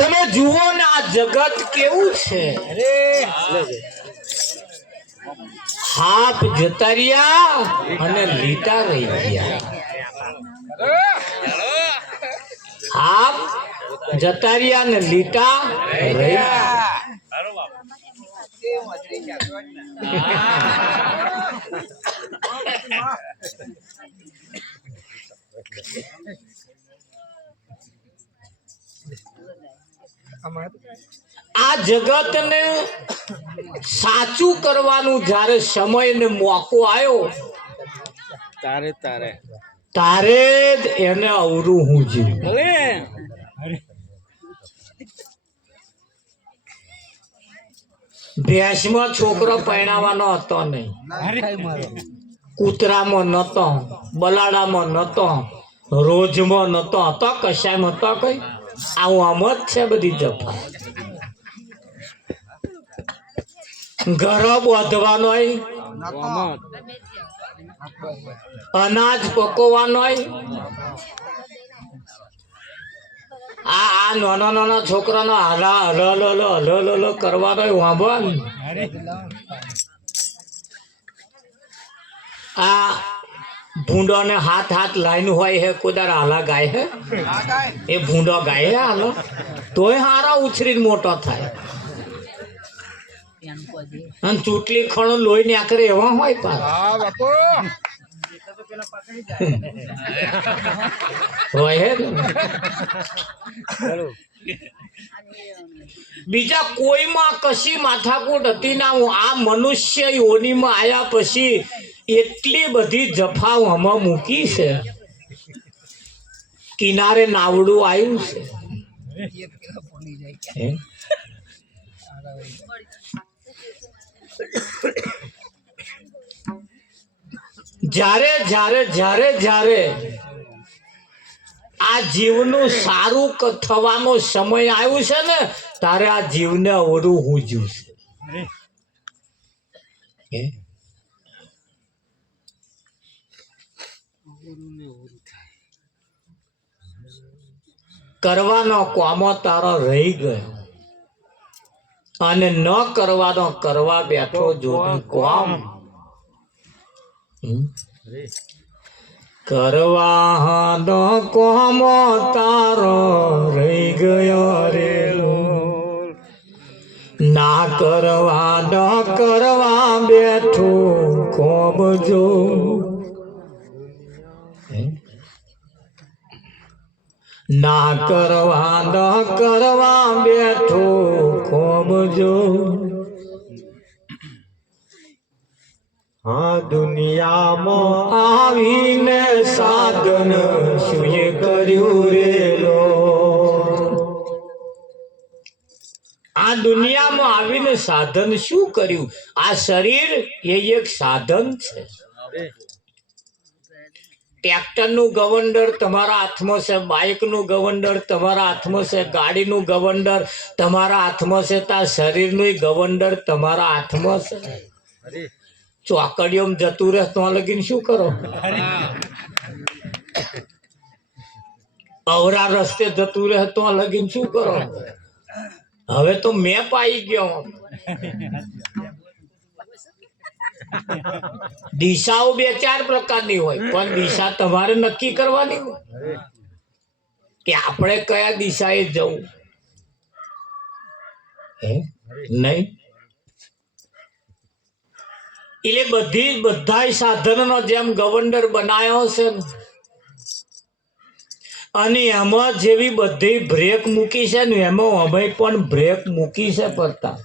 તમે જુઓ ને આ જગત કેવું છે. હાપ જતા રહ્યા અને લીટા રહી ગયા. હાપ જતા રહ્યા ને લીટા રહી ગયા. આ જગત ને સાચું કરવાનું જયારે સમય ને મોકો આવ્યો તારે જ એને અવરું હું જીવ્યું. ભેંસમાં છોકરો પરણાવવાનો હતો નહીં, કૂતરામાં નતો, બલાડામાં નતો, રોજમાં નતો, હતો કશાયમાં હતો કઈ. આવું આમ જ છે બધી જફા. ઘર બાંધવાનો, અનાજ પકવવાનો, આ નાના નાના છોકરાનો હલો કરવાનો વાંભળ. આ ભૂંડો ને હાથ લાઈન હોય હે, કોદાર હાલા ગાય હે, એ ભૂંડો ગાય હે હાલો તોય હારા ઉછરીને મોટો થાય. અને ચૂંટલી ખણો લોહી ને આખરે એવા હોય પાછ હોય હે. બીજા કોઈમાં કશી માથાકૂટ હતી ના. હું આ મનુષ્ય યોનીમાં આયા પછી એટલી બધી જફાઓ આમાં મૂકી છે. કિનારે નાવડું આવ્યું છે. જ્યારે જ્યારે જ્યારે જ્યારે આ જીવનું સારું થવાનો સમય આવ્યું છે ને તારે આ જીવને અવરું હુજ્યું છે. કરવાનો કોમો તારો રહી ગયો અને ન કરવાનો કરવા બેઠો જોડી કોમ. કરવાનો કોમો તારો રહી ગયો રે, ના કરવાનો કરવા બેઠો કોમ જો. ના કરવાનો કરવા બેઠો કોમ જો. આ દુનિયામાં આવીને સાધન શું કર્યું રેલો. આ દુનિયામાં આવીને સાધન શું કર્યું? આ શરીર એ એક સાધન છે. ટ્રેક્ટરનું ગવંડર તમારા હાથમાં છે, બાઇકનું ગવંડર તમારા હાથમાં છે, ગાડીનું ગવંડર તમારા હાથમાં છે, તાર શરીરનું ગવંડર તમારા હાથમાં છે. ચોકડીઓમાં જતું રહે તો લગીને શું કરો? અવરા રસ્તે જતું રહે તો લગીને શું કરો? હવે તો મેપ આવી ગયો. દિશાઓ 2-4 પ્રકારની હોય, પણ દિશા તમારે નક્કી કરવાની હોય કે આપણે કયા દિશાએ જવું. નહીં એટલે બધા સાધનોનો જેમ ગવંડર બનાવ્યો છે અને એમાં જેવી બધી બ્રેક મૂકી છે ને એમાં અમે પણ બ્રેક મૂકી છે. પડતા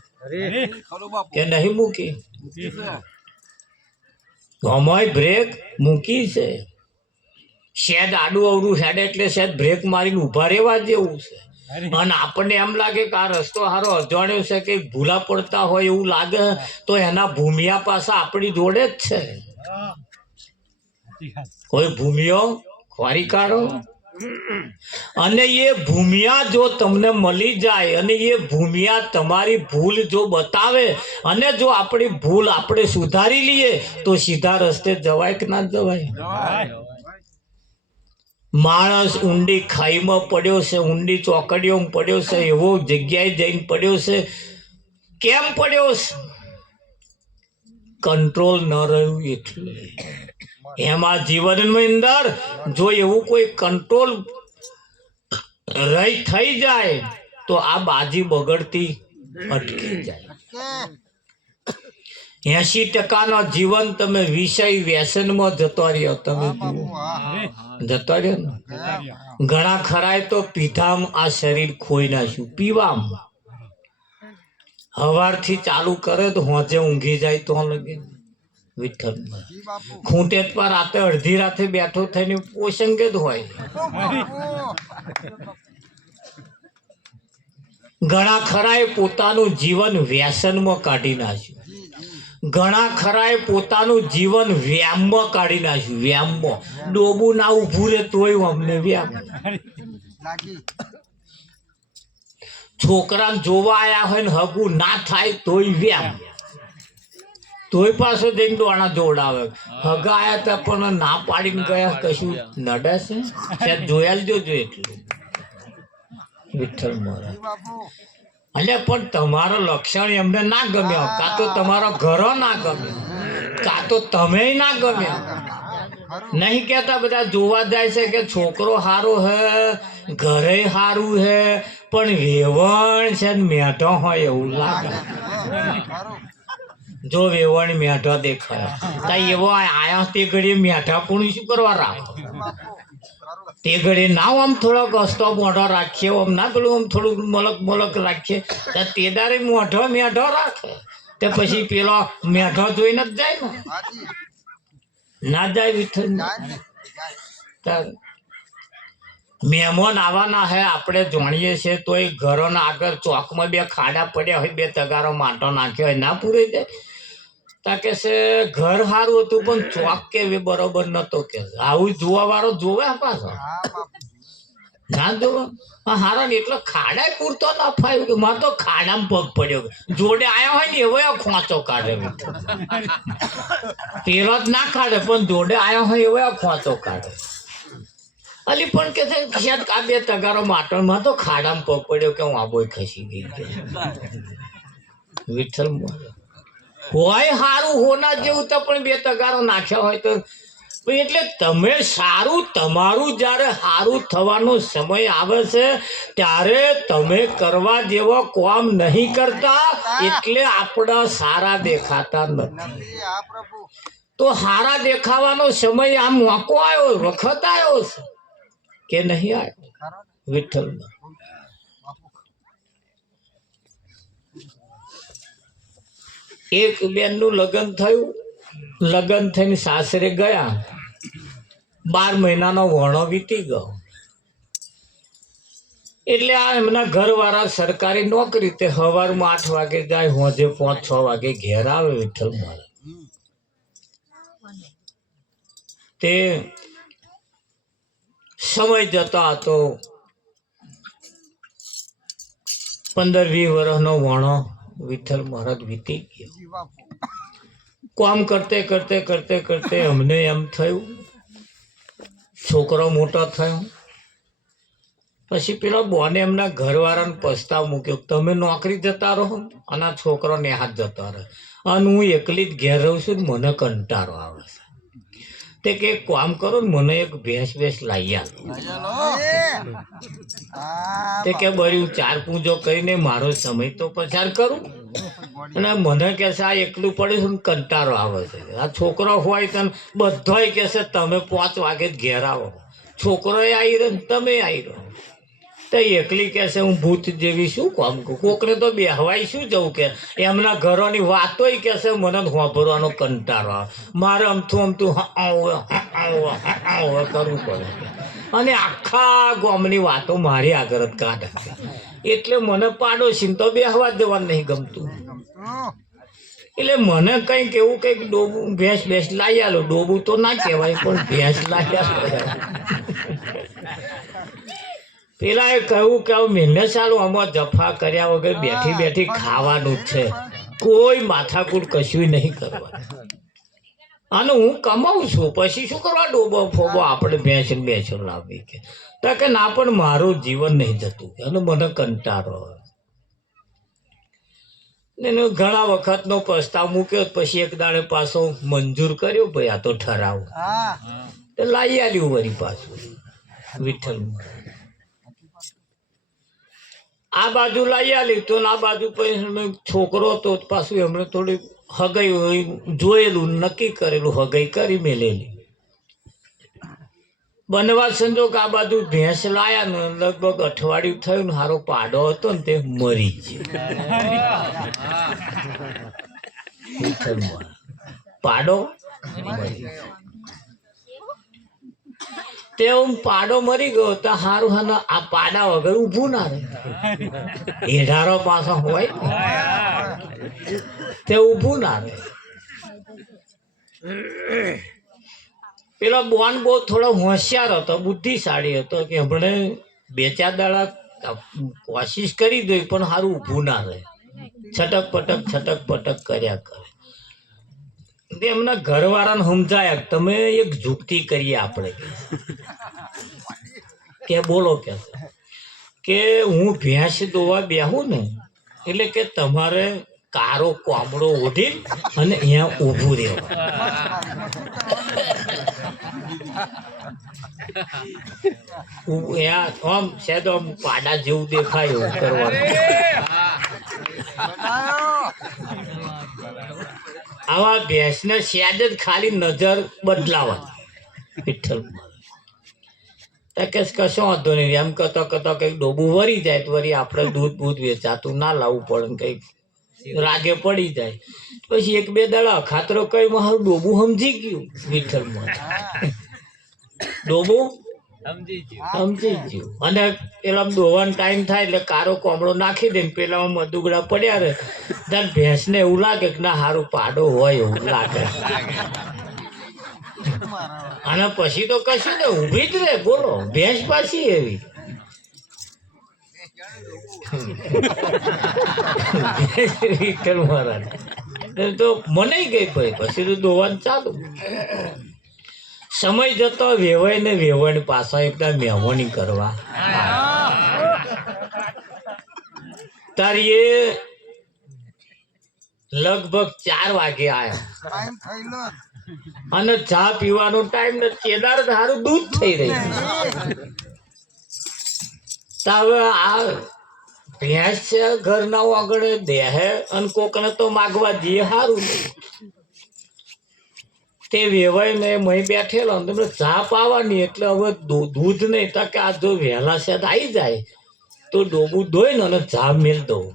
કે નહીં મૂકી? અમાય બ્રેક મૂકી છે. શેડ આડું અવરું હેડ એટલે શેડ બ્રેક મારીને ઉભા રહેવા જેવું છે. અને આપણને એમ લાગે કે આ રસ્તો સારો અજાણ્યો છે કે ભૂલા પડતા હોય એવું લાગે તો એના ભૂમિયા પાસે આપણી જોડે જ છે. કોઈ ભૂમિયો ખોરી કાઢો અને એ ભૂમિયા જો તમને મળી જાય અને એ ભૂમિયા તમારી ભૂલ જો બતાવે અને જો આપણી ભૂલ આપણે સુધારી લઈએ તો સીધા રસ્તે જવાય કે ના જવાય? માણસ ઊંડી ખાઈમાં પડ્યો છે, ઊંડી ચોકડીઓમાં પડ્યો છે, એવો જગ્યાએ જઈને પડ્યો છે. કેમ પડ્યો છે? કંટ્રોલ ન રહ્યું એટલે. એમાં જીવનની અંદર જો એવું કોઈ કંટ્રોલ રહી થઈ જાય તો આ બાજી બગડતી અટકી જાય. 80% જીવન તમે વિષય વ્યસનમાં જતો રહ્યો. તમે જતો રહ્યો ને. ઘણા ખરાય તો પીધામ આ શરીર ખોઈ નાખ્યું. પીવામાં હવારથી ચાલુ કરે તો હોજે ઊંઘી જાય તો લગે વિઠ્ઠલ ખૂંટે પર રાતે અડધી રાતે બેઠો થઈને પોષંગે જ હોય. ઘણા ખરાએ પોતાનું જીવન વ્યસનમાં કાઢી નાખ્યું. ઘણા ખરાએ પોતાનું જીવન વ્યાયામમાં કાઢી નાખ્યું. વ્યાયામમાં ડોબું ના ઉભું રહે તોય અમને વ્યાયામ. છોકરાને જોવા આયા હોય ને હગું ના થાય તોય વ્યાયામ. તોય પાછો જઈને દોણા જોડાવે. હગા આયા હતા પણ ના પાડીને ગયા. કશું નડે છે ત્યાં જોયા જોજો એટલું. વિઠ્ઠલ મહારાજ એટલે પણ તમારો લક્ષણ એમને ના ગમ્યો, કાં તો તમારો ઘરો ના ગમ્યો, કાં તો તમે ના ગમ્યા. નહીં કેતા બધા જોવા જાય છે કે છોકરો સારો હે, ઘરે સારું હે, પણ વેવણ છે ને મેઠો હોય એવું લાગે. જો વેવણ મેઠો દેખાય તો એવો આયા તે ઘડીએ મેઠા પૂણી શું કરવા રાખો? તે ઘડી ના આમ થોડોક હસતો મોઢો રાખીએ, આમ ના પેલું આમ થોડુંક મલક મલક રાખીએ. તે દારે મોઢો મેઢો રાખે તે પછી પેલો મેઢો જોઈને જ જાય ને. ના જાય વિઠ્ઠલ. મહેમાન આવવાના હે આપણે જાણીએ છીએ તો એ ઘરોના આગળ ચોકમાં બે ખાડા પડ્યા હોય, બે તગારો માટો નાખ્યો હોય, ના પૂરી જાય. તા કે છે ઘર સારું હતું પણ ચોક કે બરોબર નતો કે. આવું જોવા વાળો જોવે પાછો ના જોવા હારા ને. એટલે ખાડા પૂરતો ના ફાયું કે મારે તો ખાડામાં પગ પડ્યો. જોડે આવ્યો હોય ને એવો ખોંચો કાઢે. પેલો જ ના કાઢે પણ જોડે આવ્યો હોય એવો ખોંચો કાઢે. અલી પણ કે છે આ બે તગારો માટણમાં તો ખાડામાં પગ પડ્યો કે હું આબોય ખસી ગઈ. વિઠ્ઠલ હોય સારું હોના જેવું તો પણ બે તગારો નાખ્યા હોય તો. એટલે તમે સારું તમારું જ્યારે સારું થવાનો સમય આવે છે ત્યારે તમે કરવા જેવો કામ નહીં કરતા, એટલે આપણા સારા દેખાતા નથી. તો સારા દેખાવાનો સમય આ મોકો આવ્યો, વખત આવ્યો છે કે નહીં આવ્યો? વિઠ્ઠલ એક બેનનું લગ્ન થયું. લગ્ન થઈને સાસરે ગયા, 12 મહિનાનો વણો વીતી ગયો. એટલે આ એમના ઘરવાળા સરકારી નોકરી, તે સવારમાં 8 વાગે જાય, હોજે 5-6 વાગે ઘેર આવે. વિઠ્ઠલ મહારાજ તે સમય જતા હતો 15-20 વર્ષનો વણો વિઠ્ઠલ મહારાજ વીતી ગયો. કામ કરતે કરતે કરતે કરતે અમને એમ થયું છોકરો મોટો થયો. પછી પેલા બોને એમના ઘરવાળાને પ્રસ્તાવ મૂક્યો, તમે નોકરી જતા રહો અને આ છોકરો ને હાથ જતા રહે, અને હું એકલી જ ઘેર રહું છું, મને કંટાળો આવે છે. તે કે એક કામ કરો ને, મને એક ભેંસ લાવી આલો. તે કે બરી 4 પૂજો કરીને મારો સમય તો પસાર કરું. અને મને કે છે આ એકલું પડ્યું છે, કંટાળો આવે છે. આ છોકરો હોય તો બધાય કે છે તમે 5 વાગે જ ઘેર આવો. છોકરો આવી રહ્યો ને તમે આવી રહ્યો. તો એકલી કે છે હું ભૂત જેવી શું કામ કરું? કોકને તો બેહવાય શું જવું કે એમના ઘરોની વાતોય કે છે મને સાંભળવાનો કંટાળો આવે. મારે અમથું કરવું પડે. અને આખા ગામની વાતો મારી આગળ જ કાઢે. એટલે મને પાડોશી તો બેહવા દેવાનું નહીં ગમતું. એટલે મને કંઈક એવું કંઈક ડોબું ભેંસ લાવી આલો. ડોબું તો ના કહેવાય પણ ભેંસ લાવી આલો. પેલા એ કહ્યું કે મહિને ચાલુ આમાં જફા કર્યા વગર બેઠી બેઠી ખાવાનું જ છે, કોઈ માથાકૂટ કશું નહીં કરવાનું. અને હું કમાઉં છું, પછી શું કરવા ડોબો ફોબો આપણે બેસો લાવી કે તો કે ના, પણ મારું જીવન નહીં જતું અને મને કંટાળો આવે. એને ઘણા વખતનો પ્રસ્તાવ મૂક્યો, પછી એક દાડે પાછો મંજૂર કર્યો, ભાઈ આ તો ઠરાવ તો લાવી આલ્યું વળી પાછું વિઠ્ઠલ. આ બાજુ લાવી આલ્યું તો આ બાજુ પછી છોકરો હતો પાછું એમણે થોડી હગાઈ જોયેલું નક્કી કરેલું, હગાઈ કરી મેલેલી. બનવા સંજોગ આ બાજુ ભેંસ લાયા ને લગભગ અઠવાડિયું થયું ને હારો પાડો હતો ને તે મરી ગયો. પાડો તે પાડો મરી ગયો તો હારું હા આ પાડા વગર ઊભું ના રહે. એઢારો પાછો હોય તે ઊભું ના રહે. પેલો બોન બહુ થોડો હોશિયાર હતો, બુદ્ધિશાળી હતો કે હમણે 2-4 દાડા કોશિશ કરી દઈ પણ સારું ઊભું ના રહે. છટક પટક કર્યા કરે. એમના ઘરવાળાને સમજાયા તમે એક જુક્તિ કરીએ આપણે કે બોલો કે હું ભેંસ દોવા બેહું ને એટલે કે તમારે કારો કોમડો ઓઢી અને અહીંયા ઊભું રહેવું. આમ સેદ આમ પાડા જેવું દેખાય એવું કરવાનું. આવા ભેંસને સેદ જ ખાલી નજર બદલાવાની વિઠ્ઠલ. કશો વાંધો નહીં એમ કહેતો કંઈક ડોબું વરી જાય તો વળી આપણે દૂધ વેચાતું ના લાવવું પડે ને કંઈક રાગે પડી જાય. પછી 1-2 દાડા ખાતરો કઈ મારું ડોબું સમજી ગયું વિઠ્ઠલમાં. ડોબું સમજી ગયું અને પેલા દોવાનો ટાઈમ થાય એટલે કારો કોમડો નાખી દે ને પેલામાં મધુગડા પડ્યા રહે. ત્યારે ભેંસને એવું લાગે કે ના સારું પાડો હોય એવું લાગે. અને પછી તો કશું ને ઊભી જ રહે. બોલો ભેંસ પાછી એવી તો મને ગઈ ભાઈ. પછી તો દોવાનું ચાલુ. સમય જતો વેવાય ને વેવાય પાછા એકદમ મહેમાની કરવા. તારી એ લગભગ 4 વાગે આવ્યા અને ચા પીવાનો ટાઈમ ને કેદાર સારું દૂધ થઈ રહ્યું. હવે આ ભેંસ છે ઘરના આગળ દેહે અને કોકને તો માગવા જઈએ સારું નહીં. તે વેવાય ને મહી બેઠેલો તમને ચા પાવાની એટલે હવે દૂધ નહીં તો કે આ જો વહેલા સેદ આવી જાય તો ડોબું ધોઈને અને ચા મેલ દઉં.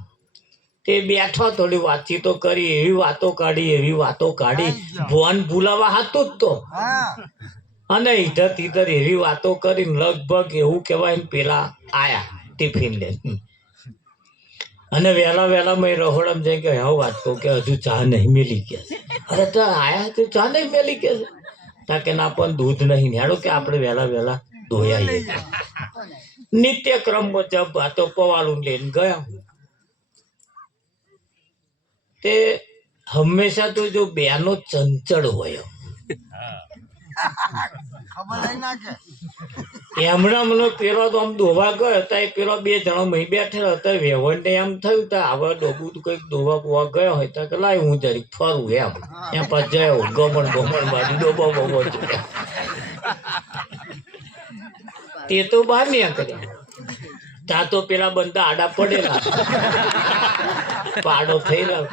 તે બેઠો થોડી વાતચીતો કરી, એવી વાતો કાઢી ભોન ભૂલાવા હતું જ તો. અને ઈધર એવી વાતો કરીને લગભગ એવું કહેવાય ને પેલા આયા ટિફિન લે અને વહેલા મેં રહોડામાં જઈ કે હવે વાત કહું કે હજુ ચા નહીં મેલી કે. અરે તો આયા તું ચા નહીં મેલી કે તા કે ના પણ દૂધ નહીં હેડો કે આપણે વહેલા ધોયા. નિત્યક્રમ મુજબ વાતો પવાળું લઈને ગયા. તે હંમેશા તો જો બેનો ચંચળ હોય એમણા મને પેલો તો આમ દોવા ગયો હતા. પેલો 2 જણા મહી બેઠેલા હતા. વેવણને એમ થયું તો આવા ડોબું કંઈક દોવા બોવા ગયો હોય તો કે લાય હું જરીક ફરું એમ પાછ જયો ગમણ બાજુ ડોબા બોબો તે તો બહાર નીકળ્યા. ત્યાં તો પેલા બંદા આડા પડેલા પાડો થઈ રહ્યો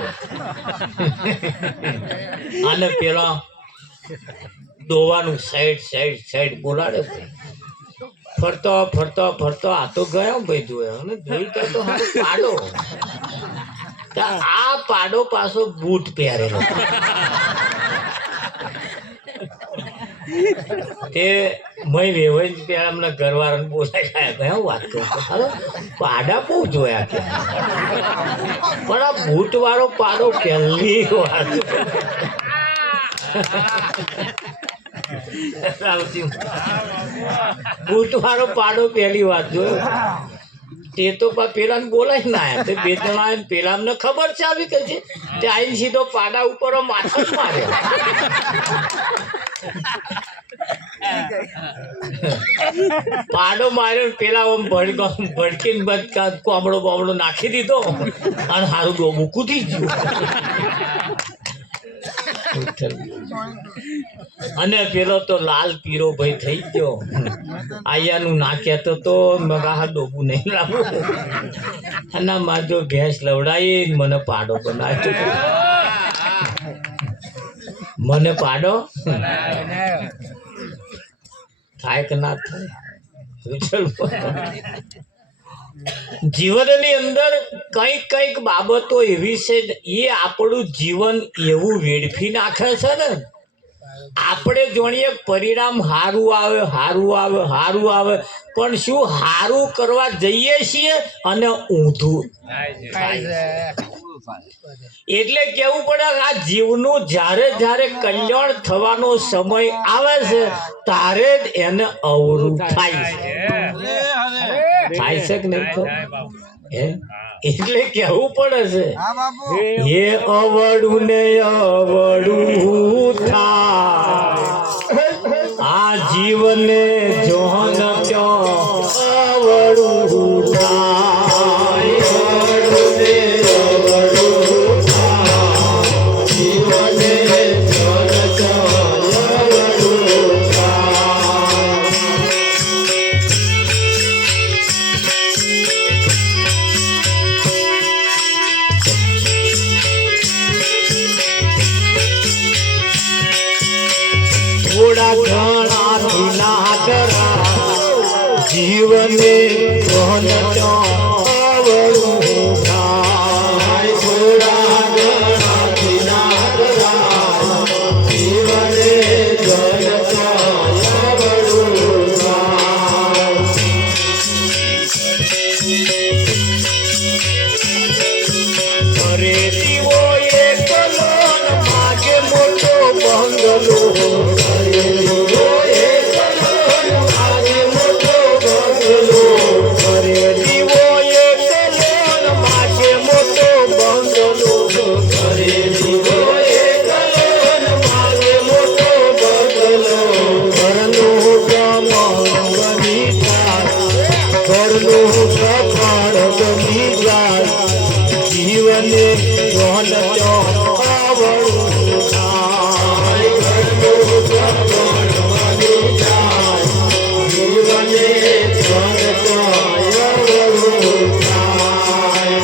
અને પેલા દોવાનું સાઈડ બોલાડે. ફરતો આ તો ગયો ભાઈ જોયો અને જોઈ તો સારું પાડો. આ પાડો પાછો બૂટ પહેરેલો. તે મય વેવાઈ પેલા અમને ઘરવાળાને બોલાય ગયા વાત કરું પાડા બહુ જોયા કે પણ આ બૂટ વાળો પાડો પહેલી વાત. બૂટ વાળો પાડો પહેલી વાત જોયો. તે તો પેલા બોલાય ના તે બે જણા પેલા ને ખબર છે આવી કે છે તે આઈને સીધો પાડા ઉપર માથો જ માર્યો. પાડો માર્યો પેલા આમ ભડકીને કોમડો બોમડો નાખી દીધો અને હારું ડોબું કૂદી ગયું. અને પેલો તો લાલ પીરો ભાઈ થઈ ગયો. આયાનું ના કહેતો તો મગા ડોબું નહીં લાવું અને મારો ભેંસ લવડાવી મને પાડો બનાવ્યો. મને પાડો થાય કે ના થાય. જીવનની અંદર કઈક કઈક બાબતો એવી છે એ આપણું જીવન એવું વેડફી નાખે છે ને આપણે જોણીએ પરિણામ સારું આવે સારું આવે સારું આવે પણ શું સારું કરવા જઈએ છીએ અને ઊંધું થાય. એટલે કેવું પડે આ જીવનું જ્યારે જ્યારે કલ્યાણ થવાનો સમય આવે છે ત્યારે જ એને અવરું થાય છે. થાય છે કે નહીં? એટલે કેવું પડે છે એ અવળું ને અવળું થાય આ જીવને જોન ક્યાં અવળું થાય. અવળું ને અવળું થાય જીવને જોન ક્યાં અવળું થાય. થોડા ઘણા ના કરા જીવને કોણ અવળું થાય. થોડા ઘણા ના કરા જીવને કોણ અવળું થાય. અરે દીવો એકલો માગે મોટો બંગલો જીવને જોન અવળું થાય. જીવને જોન અવળું થાય.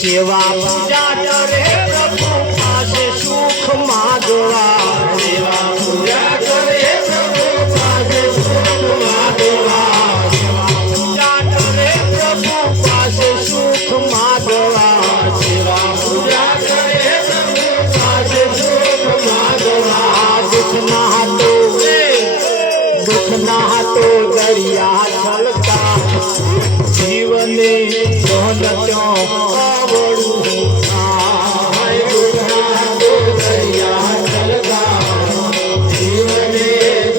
સેવા પૂજા કરે પ્રભુ પાસે સુખ માગવા. સેવા પૂજા કરે પ્રભુ પાસે સુખ માગવા. સેવા પૂજા કરે પ્રભુ પાસે સુખ માગવા. સેવા પૂજા કરે પ્રભુ પાસે સુખ માગવા. દુઃખના હાથો દરિયા છલકા જીવને જોન ક્યાં અવળું થાય. દુઃખના હાથો દરિયા છલકા જીવને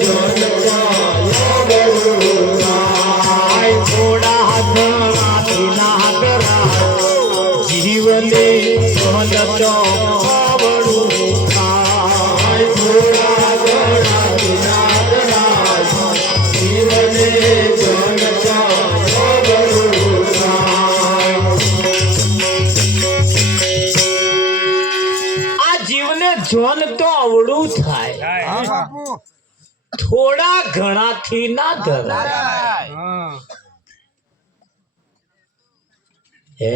જોન ક્યાં અવળું થાય. થોડા હાથમાંથી ના કરા જીવને જોન ક્યાં અવળું થાય. થોડા ઘણાથી ના કરા જીવને જોન ક્યાં અવળું થાય. આ જીવને જોન તો અવળું થાય થોડા ઘણાથી ના ધરાય. હે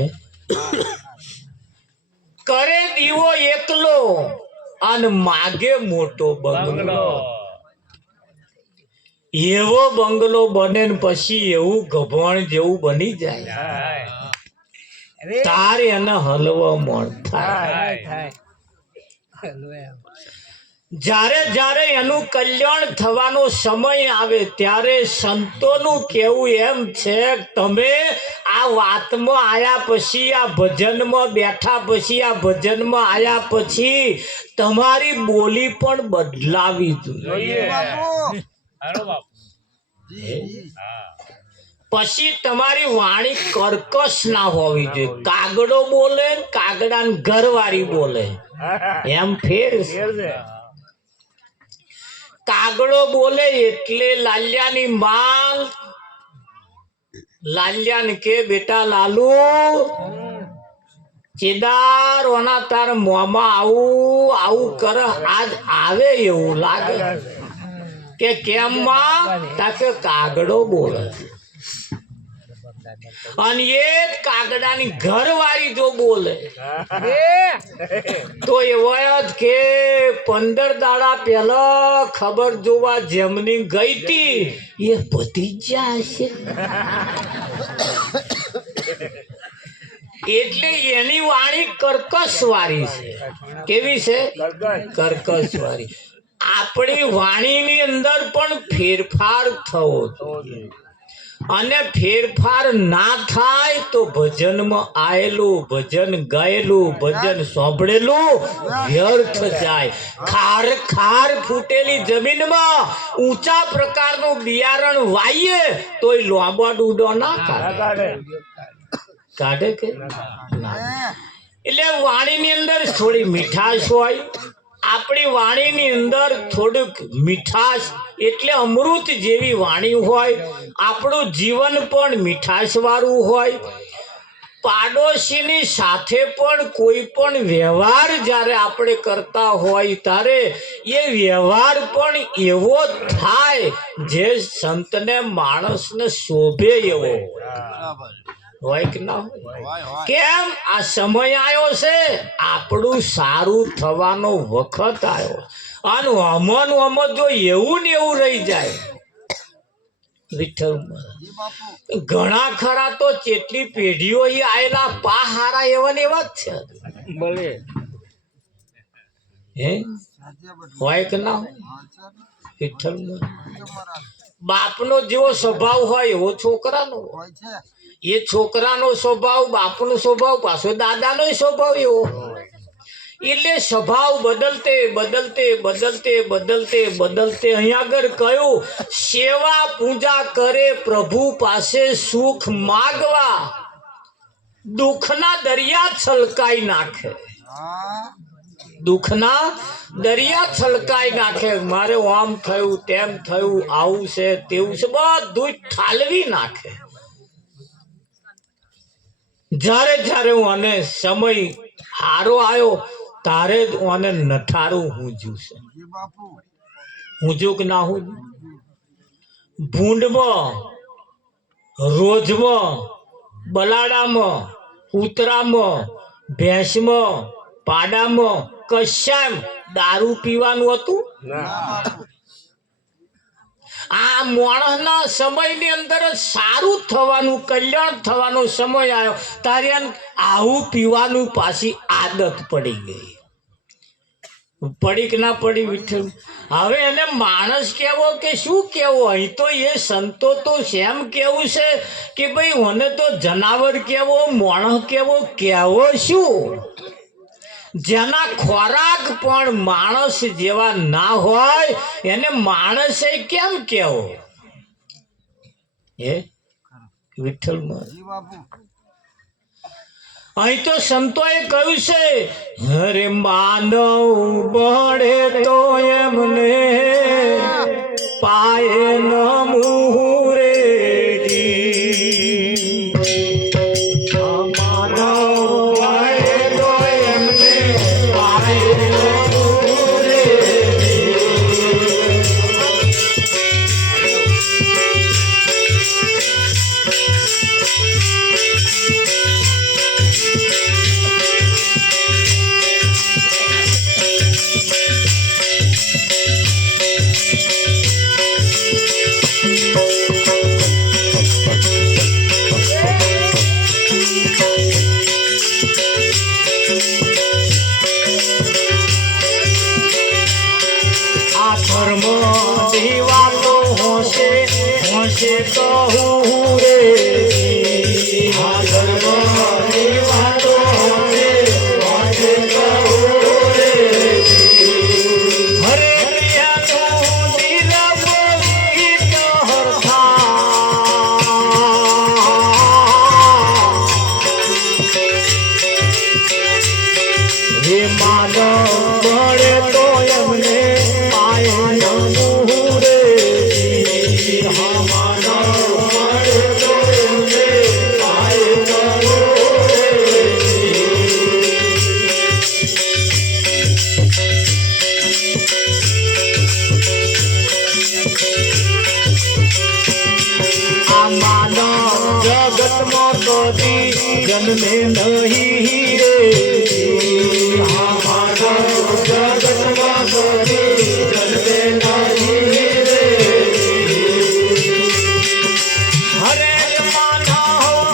કરે દીવો એકલો અને માગે મોટો બંગલો. એવો બંગલો બને ને પછી એવું ગભણ જેવું બની જાય તારે એને હલવા મન થાય. જ્યારે જ્યારે એનું કલ્યાણ થવાનો સમય આવે ત્યારે સંતોનું કહેવું એમ છે કે તમે આ વાતમાં આયા પછી, આ ભજનમાં બેઠા પછી, આ ભજનમાં આયા પછી તમારી બોલી પણ બદલાવી જોઈએ. પછી તમારી વાણી કર્કશ ના હોવી જોઈએ. કાગડો બોલે, કાગડાને ઘરવાળી બોલે, એમ ફેર છે. કાગડો બોલે એટલે લાલિયાની માં લાલિયાને કે બેટા લાલુ ચેદાર ઓના તાર મોમાં આવું આવું કર, આજ આવે એવું લાગે કે કેમ માં? તાકે કાગડો બોલે. અને એ કાગડાની ઘરવાળી જો બોલે તો એવો જ કે 15 દાડા પહેલા ખબર જોવા જેમની ગઈ હતી એ ભતીજા હશે. એટલે એની વાણી કર્કશ વાળી છે. કેવી છે? કર્કશ વાળી. આપણી વાણીની અંદર પણ ફેરફાર થવો જોઈએ. અને ફેરફાર ના થાય તો ભજનમાં આયેલું, ભજન ગાયેલું, ભજન સાંભળેલું વ્યર્થ જાય. ખાર ખાર ફૂટેલી જમીનમાં ઊંચા પ્રકારનું બિયારણ વાઈએ તોય લોંબા ડૂડો ના કાઢે. કાઢે કે ના? એટલે વાણીની અંદર થોડી મીઠાશ હોય. આપણી વાણીની અંદર થોડુંક મીઠાશ એટલે અમૃત જેવી વાણી હોય. આપણું જીવન પણ મીઠાશ વાળું હોય. પાડોશીની સાથે પણ કોઈ પણ વ્યવહાર જ્યારે આપણે કરતા હોય ત્યારે એ વ્યવહાર પણ એવો થાય જે સંતને માણસને શોભે એવો હોય કે ના હોય? કેમ? આ સમય આવ્યો છે, આપણું સારું થવાનો વખત આવ્યો. અને અમન જો એવું ને એવું રહી જાય, વિઠ્ઠલ ઘણા ખરા તો જેટલી પેઢીઓ એ આયેલા હારા એવા ને એવા જ છે. ભલે હે હોય કે ના હોય? વિઠ્ઠલ બાપનો જેવો સ્વભાવ હોય એવો છોકરાનો હોય છે. એ છોકરાનો સ્વભાવ, બાપનો સ્વભાવ, પાછો દાદાનો સ્વભાવ એવો. એટલે સ્વભાવ બદલતે બદલતે બદલતે બદલતે બદલતે અહીંયા આગળ કહ્યું સેવા પૂજા કરે પ્રભુ પાસે સુખ માગવા, દુઃખના દરિયા છલકાઈ નાખે. દુઃખના દરિયા છલકાઈ નાખે. મારે આમ થયું, તેમ થયું, આવું છે, તેવું છે, બધું ઠાલવી નાખે. જ્યારે જ્યારે હું આને સમય હારો આવ્યો તારે જ આને નઠારું હુંજ્યું છે. હુંજ્યું કે ના હું? ભૂંડમાં, રોજમાં, બલાડામાં, ઉતરામાં, ભેંસમાં, પાડામાં કશામ દારૂ પીવાનું હતું? આ માણસના સમયની અંદર સારું થવાનું, કલ્યાણ થવાનો સમય આવ્યો તારે આવું પીવાનું પાછી આદત પડી ગઈ. પડી કે ના પડી વિઠ્ઠલ? હવે એને માણસ કેવો કે શું કેવો? અહીં તો એ સંતો તો એમ કેવું છે કે ભાઈ મને તો જનાવર કેવો, માણસ કેવો, કેવો શું? જેના ખોરાક પણ માણસ જેવા ના હોય એને માણસે કેમ કેવો? હે વિઠ્ઠલ? અહીં તો સંતોએ કહ્યું છે હરે માનવ બળે તો એમને પાયે ન મુહૂરે. કદી જન્મે નહીં રે આ માનવ જગતમાં કદી જન્મે નહીં રે હરે માનવ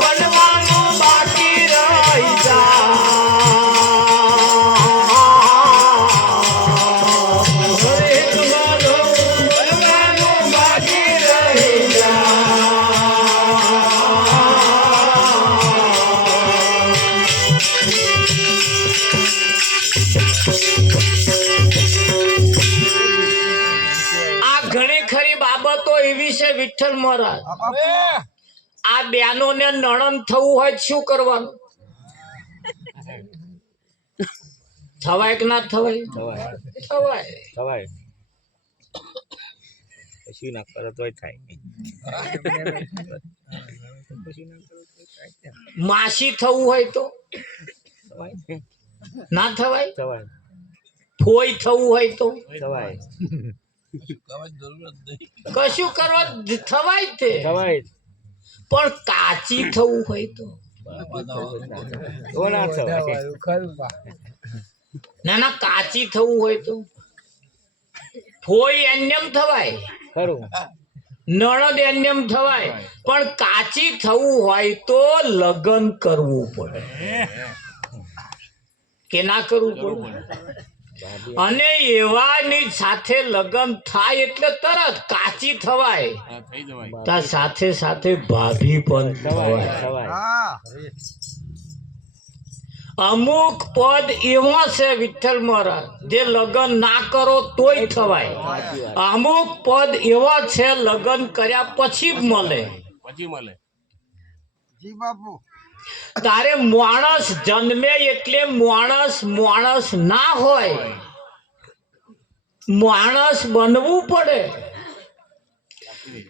બનવાનું બાકી રહી જા હરેક માનવ બનવાનું બાકી રહી જા આ ઘણી ખરી બાબતો એવી છે વિઠ્ઠલ મહારાજ આ બેનોને નણંદ થવું હોય તો શું કરવાનું થવાય કે ના થવાય થવાય થવાય પછી ના કરે તોય થાય માસી થવું હોય તો થવાય ના થવાય થવાય ફોઈ થવું હોય તો થવાય કશું કરવા થવાય તે થવાય પણ કાચી થવું હોય તો તો ના થવાય ના ના કાચી થવું હોય તો ફોઈ એન્યમ થવાય ખરું નણદ એન્યમ થવાય પણ કાચી થવું હોય તો લગ્ન કરવું પડે કે ના કરવું પડે અને એવાની સાથે લગ્ન થાય એટલે તરત કાચી થવાય તાર સાથે સાથે ભાભી પણ થવાય થવાય થવાય અમુક પદ એવા છે વિઠ્ઠલ મહારાજ જે લગ્ન ના કરો તોય થવાય અમુક પદ એવા છે લગ્ન કર્યા પછી મળે તારે માણસ જન્મે એટલે માણસ ના હોય માણસ બનવું પડે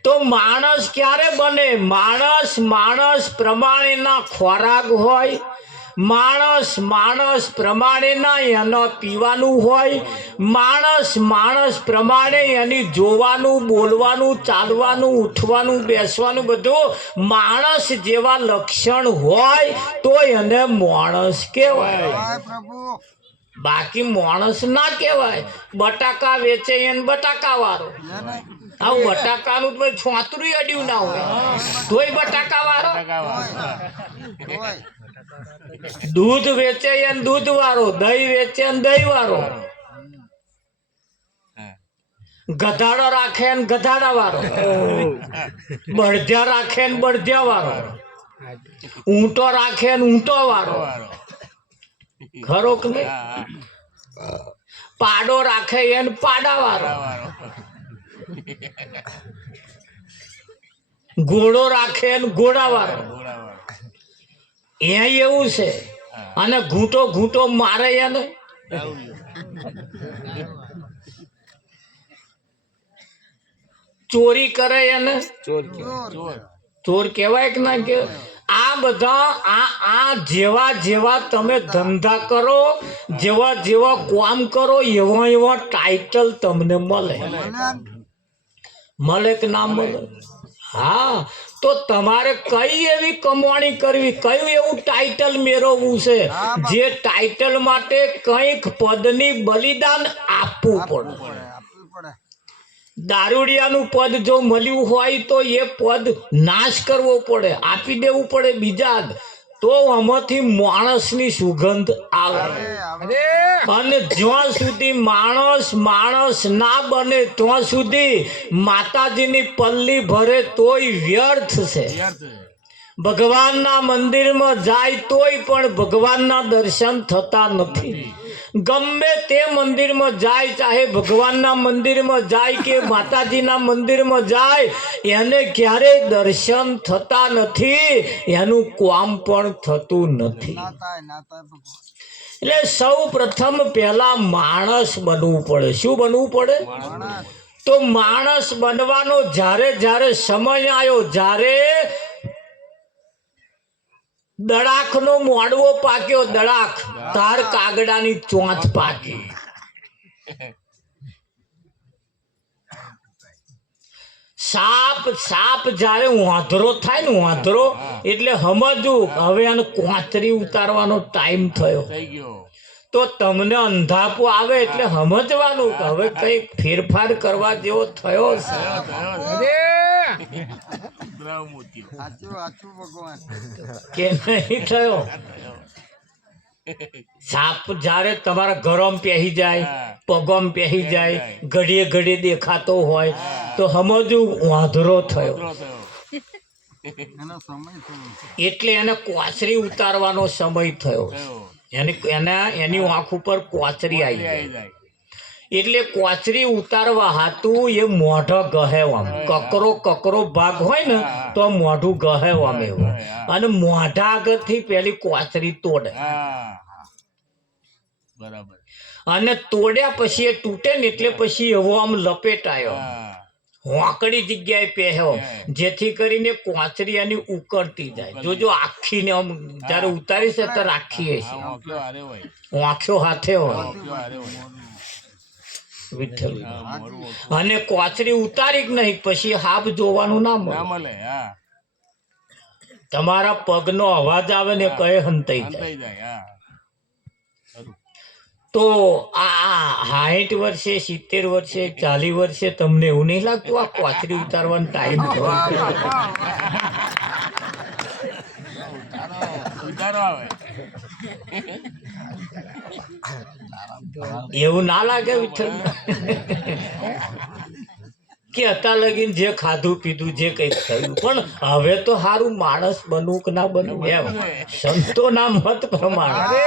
તો માણસ ક્યારે બને માણસ પ્રમાણેના ખોરાક હોય માણસ પ્રમાણેના એનો પીવાનું હોય માણસ પ્રમાણે એની જોવાનું બોલવાનું ચાલવાનું ઉઠવાનું બેસવાનું બધું માણસ જેવા લક્ષણ હોય તો એને માણસ કહેવાય બાકી માણસ ના કહેવાય બટાકા વેચે એને બટાકા વાળો આવું બટાકાનું તો છોતરું અડ્યું ના હોય તોય બટાકા વાળો દૂધ વેચે એને દૂધ વાળો દહીં વેચે એને દહીં વાળો ગધાડો રાખે ને ગધાડા વાળો બળધ્યા રાખે ને બળધ્યા વાળો ઊંટો રાખે ને ઊંટો વાળો ખરો કે નહીં પાડો રાખે એને પાડા વાળો ઘોડો રાખે ને ઘોડા વાળો એ એવું છે અને ઘૂંટો મારે એને ચોરી કરે એને ચોર કહેવાય કે ના કે આ બધા આ જેવા તમે ધંધા કરો જેવા કામ કરો એવા ટાઇટલ તમને મળે કે ના મળે હા તો તમારે કઈ એવી કમાણી કરવી કયું એવું ટાઇટલ મેળવવું છે જે ટાઇટલ માટે કંઈક પદની બલિદાન આપવું પડે દારૂડિયાનું પદ જો મળ્યું હોય તો એ પદ નાશ કરવો પડે આપી દેવું પડે બીજા તો આમાંથી માણસની સુગંધ આવે અને જ્યાં સુધી માણસ ના બને ત્યાં સુધી માતાજીની પલ્લી ભરે તોય વ્યર્થ છે ભગવાનના મંદિરમાં જાય તોય પણ ભગવાનના દર્શન થતા નથી ગમે તે મંદિરમાં જાય ચાહે ભગવાનના મંદિરમાં જાય કે માતાજીના મંદિરમાં જાય એને ક્યારેય દર્શન થતા નથી એનું કામ પણ થતું નથી એટલે સૌ પ્રથમ પહેલા માણસ બનવું પડે શું બનવું પડે તો માણસ બનવાનો જ્યારે સમય આવ્યો જ્યારે દડાખનો મોડવો પાક્યો દડાખ તાર કાગડાની ચોંચ પાકી સાપ જ્યારે વાંધરો થાય ને વાંધરો એટલે સમજવું હવે આને કોતરી ઉતારવાનો ટાઈમ થયો થઈ ગયો તો તમને અંધાપો આવે એટલે સમજવાનું કે હવે કઈક ફેરફાર કરવા જેવો થયો છે દ્રવ મોતીઓ કે નહીં થયો. સાપ જ્યારે તમારા ગરમ પહેરી જાય પગમ પહેરી જાય ઘડીએ ઘડીએ દેખાતો હોય તો સમજવું વાંધરો થયો એટલે એને કોચરી ઉતારવાનો સમય થયો એની આંખ ઉપર કોચરી આવી જાય એટલે કોચરી ઉતારવા હાતું એ મોઢો ગહે આમ કકરો ભાગ હોય ને તો મોઢું ગહે આમ એવું અને મોઢા આગળથી પેલી કોચરી તોડે બરાબર અને તોડ્યા પછી એ તૂટે ને એટલે પછી એવો આમ લપેટાયો હોંકડી જગ્યાએ પહેર્યો જેથી કરીને કોચરી એની ઉકળતી જાય જોજો આખી ને આમ જયારે ઉતારી છે ત્યારે આખી હશે આંખો હાથે હોય વિઠ્ઠલ અને કોચરી ઉતારી જ નહીં પછી હાફ જોવાનું ના મળે તમારા પગનો અવાજ આવે ને કહે હંતાઈ જાય. તો આ 60 વર્ષે 70 વર્ષે 40 વર્ષે તમને એવું નહીં લાગતું આ કોચરી ઉતારવાનો ટાઈમ થયો એવું ના લાગે વિઠ્ઠલ કે હતા લગીન જે ખાધું પીધું જે કઈ થયું પણ હવે તો સારું માણસ બનવું કે ના બનવું એમ સંતોના મત પ્રમાણે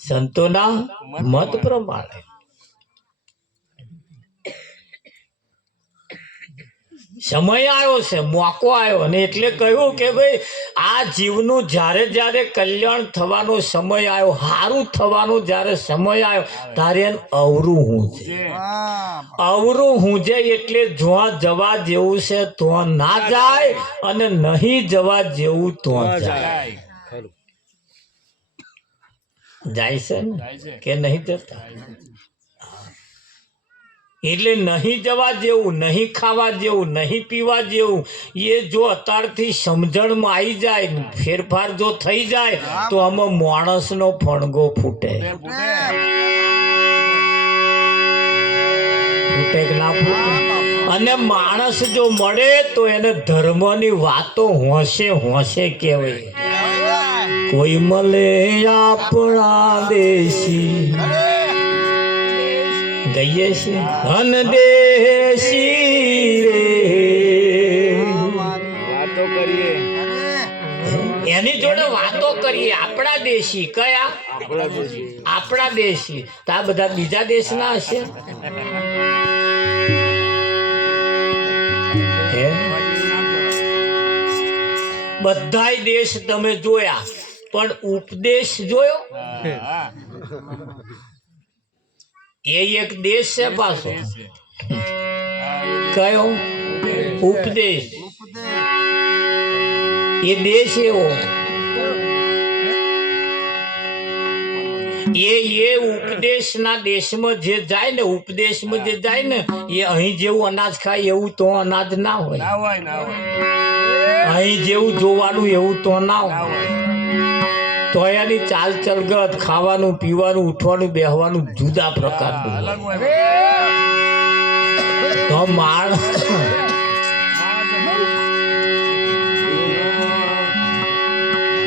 સંતોના મત પ્રમાણે સમય આવ્યો છે મોકો આવ્યો અને એટલે કહ્યું કે ભાઈ આ જીવનું જ્યારે જ્યારે કલ્યાણ થવાનો સમય આવ્યો સારું થવાનો જ્યારે સમય આવ્યો ત્યારે અવરું હું છે અવરું હું છે એટલે જો જવા જેવું છે તો ના જાય અને નહીં જવા જેવું તો જાય છે ને કે નહીં જતા એટલે નહીં જવા જેવું નહીં ખાવા જેવું નહીં પીવા જેવું એ જો અત્યારથી સમજણમાં આવી જાય ફેરફાર જો થઈ જાય તો આમાં માણસનો ફણગો ફૂટે કે ના ફૂટે અને માણસ જો મળે તો એને ધર્મની વાતો હોંશે કહેવાય કોઈ મળે આપણા દેશી ગઈએ છે અનદેશી રે વાતો કરીએ એની જોડે વાતો કરીએ આપણા દેશી કયા આપણા દેશી આપણા દેશી તો આ બધા બીજા દેશના હશે બધાય દેશ તમે જોયા પણ ઉપદેશ જોયો એ એક દેશ છે પાછો કયો ઉપદેશ એ દેશ એવો એ ઉપદેશના દેશમાં જે જાય ને ઉપદેશમાં જે જાય ને એ અહીં જેવું અનાજ ખાય એવું તો અનાજ ના હોય અહીં જેવું જોવાનું એવું તો ના હોય તો એની ચાલ ચલગત ખાવાનું પીવાનું ઉઠવાનું બેહવાનું જુદા પ્રકારનું તો માણસ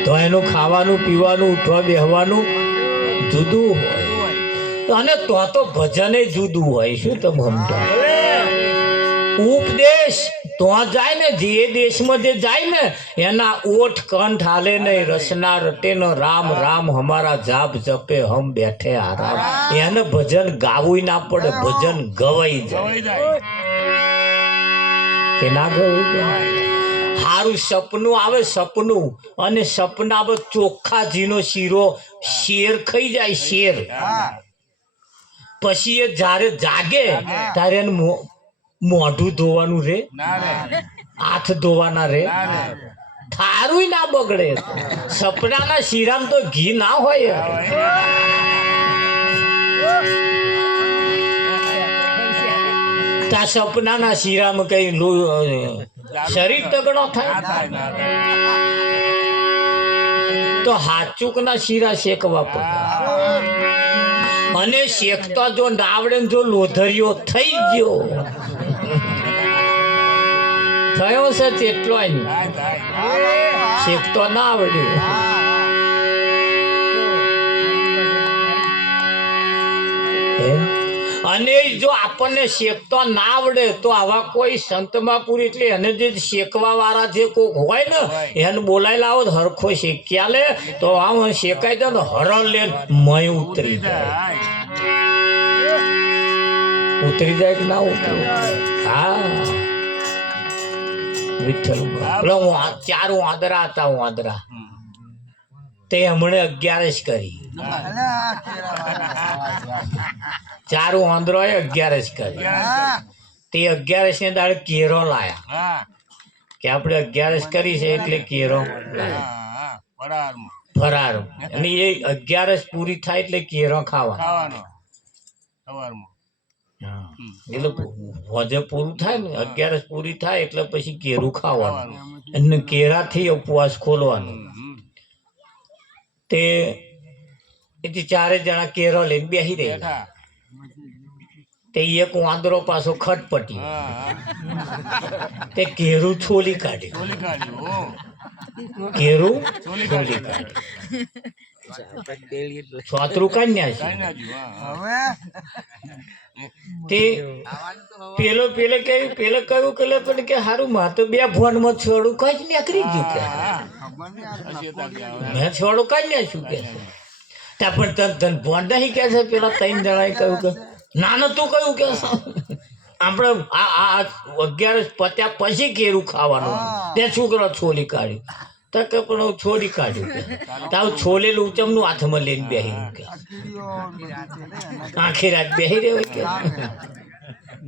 તો એનું ખાવાનું પીવાનું ઉઠવા બેહવાનું જુદું હોય અને તો ભજને જુદું હોય શું તમે સમજો ઉપદેશ તો જાય ને જે દેશમાં જે જાય ને એના ઓઠ કંઠ હાલે નહીં રસના રટે ન રામ રામ હમારા જાપ જપે હમ બેઠે આરામ એને ભજન ગાવું ના પડે ભજન ગવાઈ જાય કે ના ગવાઈ જાય સારું સપનું આવે સપનું અને સપના ચોખ્ખાજીનો શીરો શેર ખાઈ જાય શેર પછી એ જ્યારે જાગે ત્યારે એને મોઢું ધોવાનું રે હાથ ધોવાના રે થારું ના બગડે સપનાના શીરામ તો ઘી ના હોય તા સપનાના શીરામાં કઈ શરીર તગડો થાય તો હાચુકના શીરા શેકવા પડે અને શેકતા જો ના આવડે ને જો લોધરિયો થઈ ગયો થયો છે તેટલો શેકતો ના આવડ્યું અને જો આપણને શેકતો ના આવડે તો આવા કોઈ સંતમાં પૂરી એટલે એને જે શેકવા વાળા જે કોક હોય ને એને બોલાવી લાવો હરખો શેક્યા લે તો આમ શેકાઈ જાય ને હરણ લે મય ઉતરી જાય કે ના ઉતરી હા વિઠ્ઠલ હું ચાર વાંદરા હતા વાંદરા તે હમણે 11 કરી ચાર વાંદરો 11 કરી તે 11 ને દાડે કેરો લાયા કે આપણે 11 કરી છે એટલે કેરો ફરાર અને એ 11 પૂરી થાય એટલે કેરો ખાવાનો એટલે હોજે પૂરું થાય ને 11 પૂરી થાય એટલે પછી કેરું ખાવાનું અને કેરાથી ઉપવાસ ખોલવાનો તે ચારે જણા કેરો લઈને બેસી રહ્યા તે એક વાંદરો પાછો ખટપટી તે કેરું છોલી કાઢ્યું કેરું છોલી કાઢ્યું છોતરું કાઢ્યા તે પેલે કહ્યું કે હારું માં તો 2 ફોનમાં છોડું કઈ જ નીકળી ગયું કે મેં છોડું કઈ નાખ્યું કે પણ તન ફોન નહીં કે છે પેલા 3 જણાએ કહ્યું કે ના તું કહ્યું કે આપણે આ 11 પત્યા પછી કેરું ખાવાનું તે છોકરો છોલી કાઢ્યું તો કે પણ હું છોડી કાઢ્યું કે તાવ છોલેલું ચમનું હાથમાં લઈને બેસી કે આખી રાત બેસી રહ્યો કે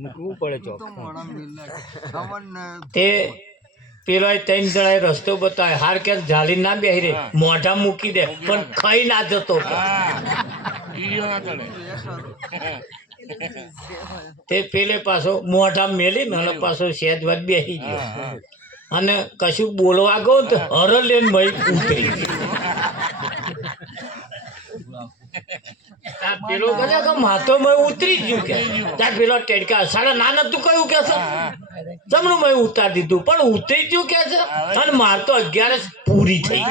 મૂકવું પડે ચોક તે પેલા 3 જણાએ રસ્તો બતાવે હાર કે જાલી ના બેસી રે મોઢા મૂકી દે પણ ખાઈ ના જતો તે પેલે પાછો મોઢા મેલી ને અને પાછો સેજ વાત બેસી ગયો અને કશું બોલવા ગયો તો હર લઈને મય ઉતરી પેલો કહે કે માથો મય ઉતરી ગયું કે ત્યાં પેલો ટેડકા સાડા નાના તું કયું કે છે જમણું મય ઉતારી દીધું પણ ઉતરી ગયું કે છે અને માર તો 11 પૂરી થઈ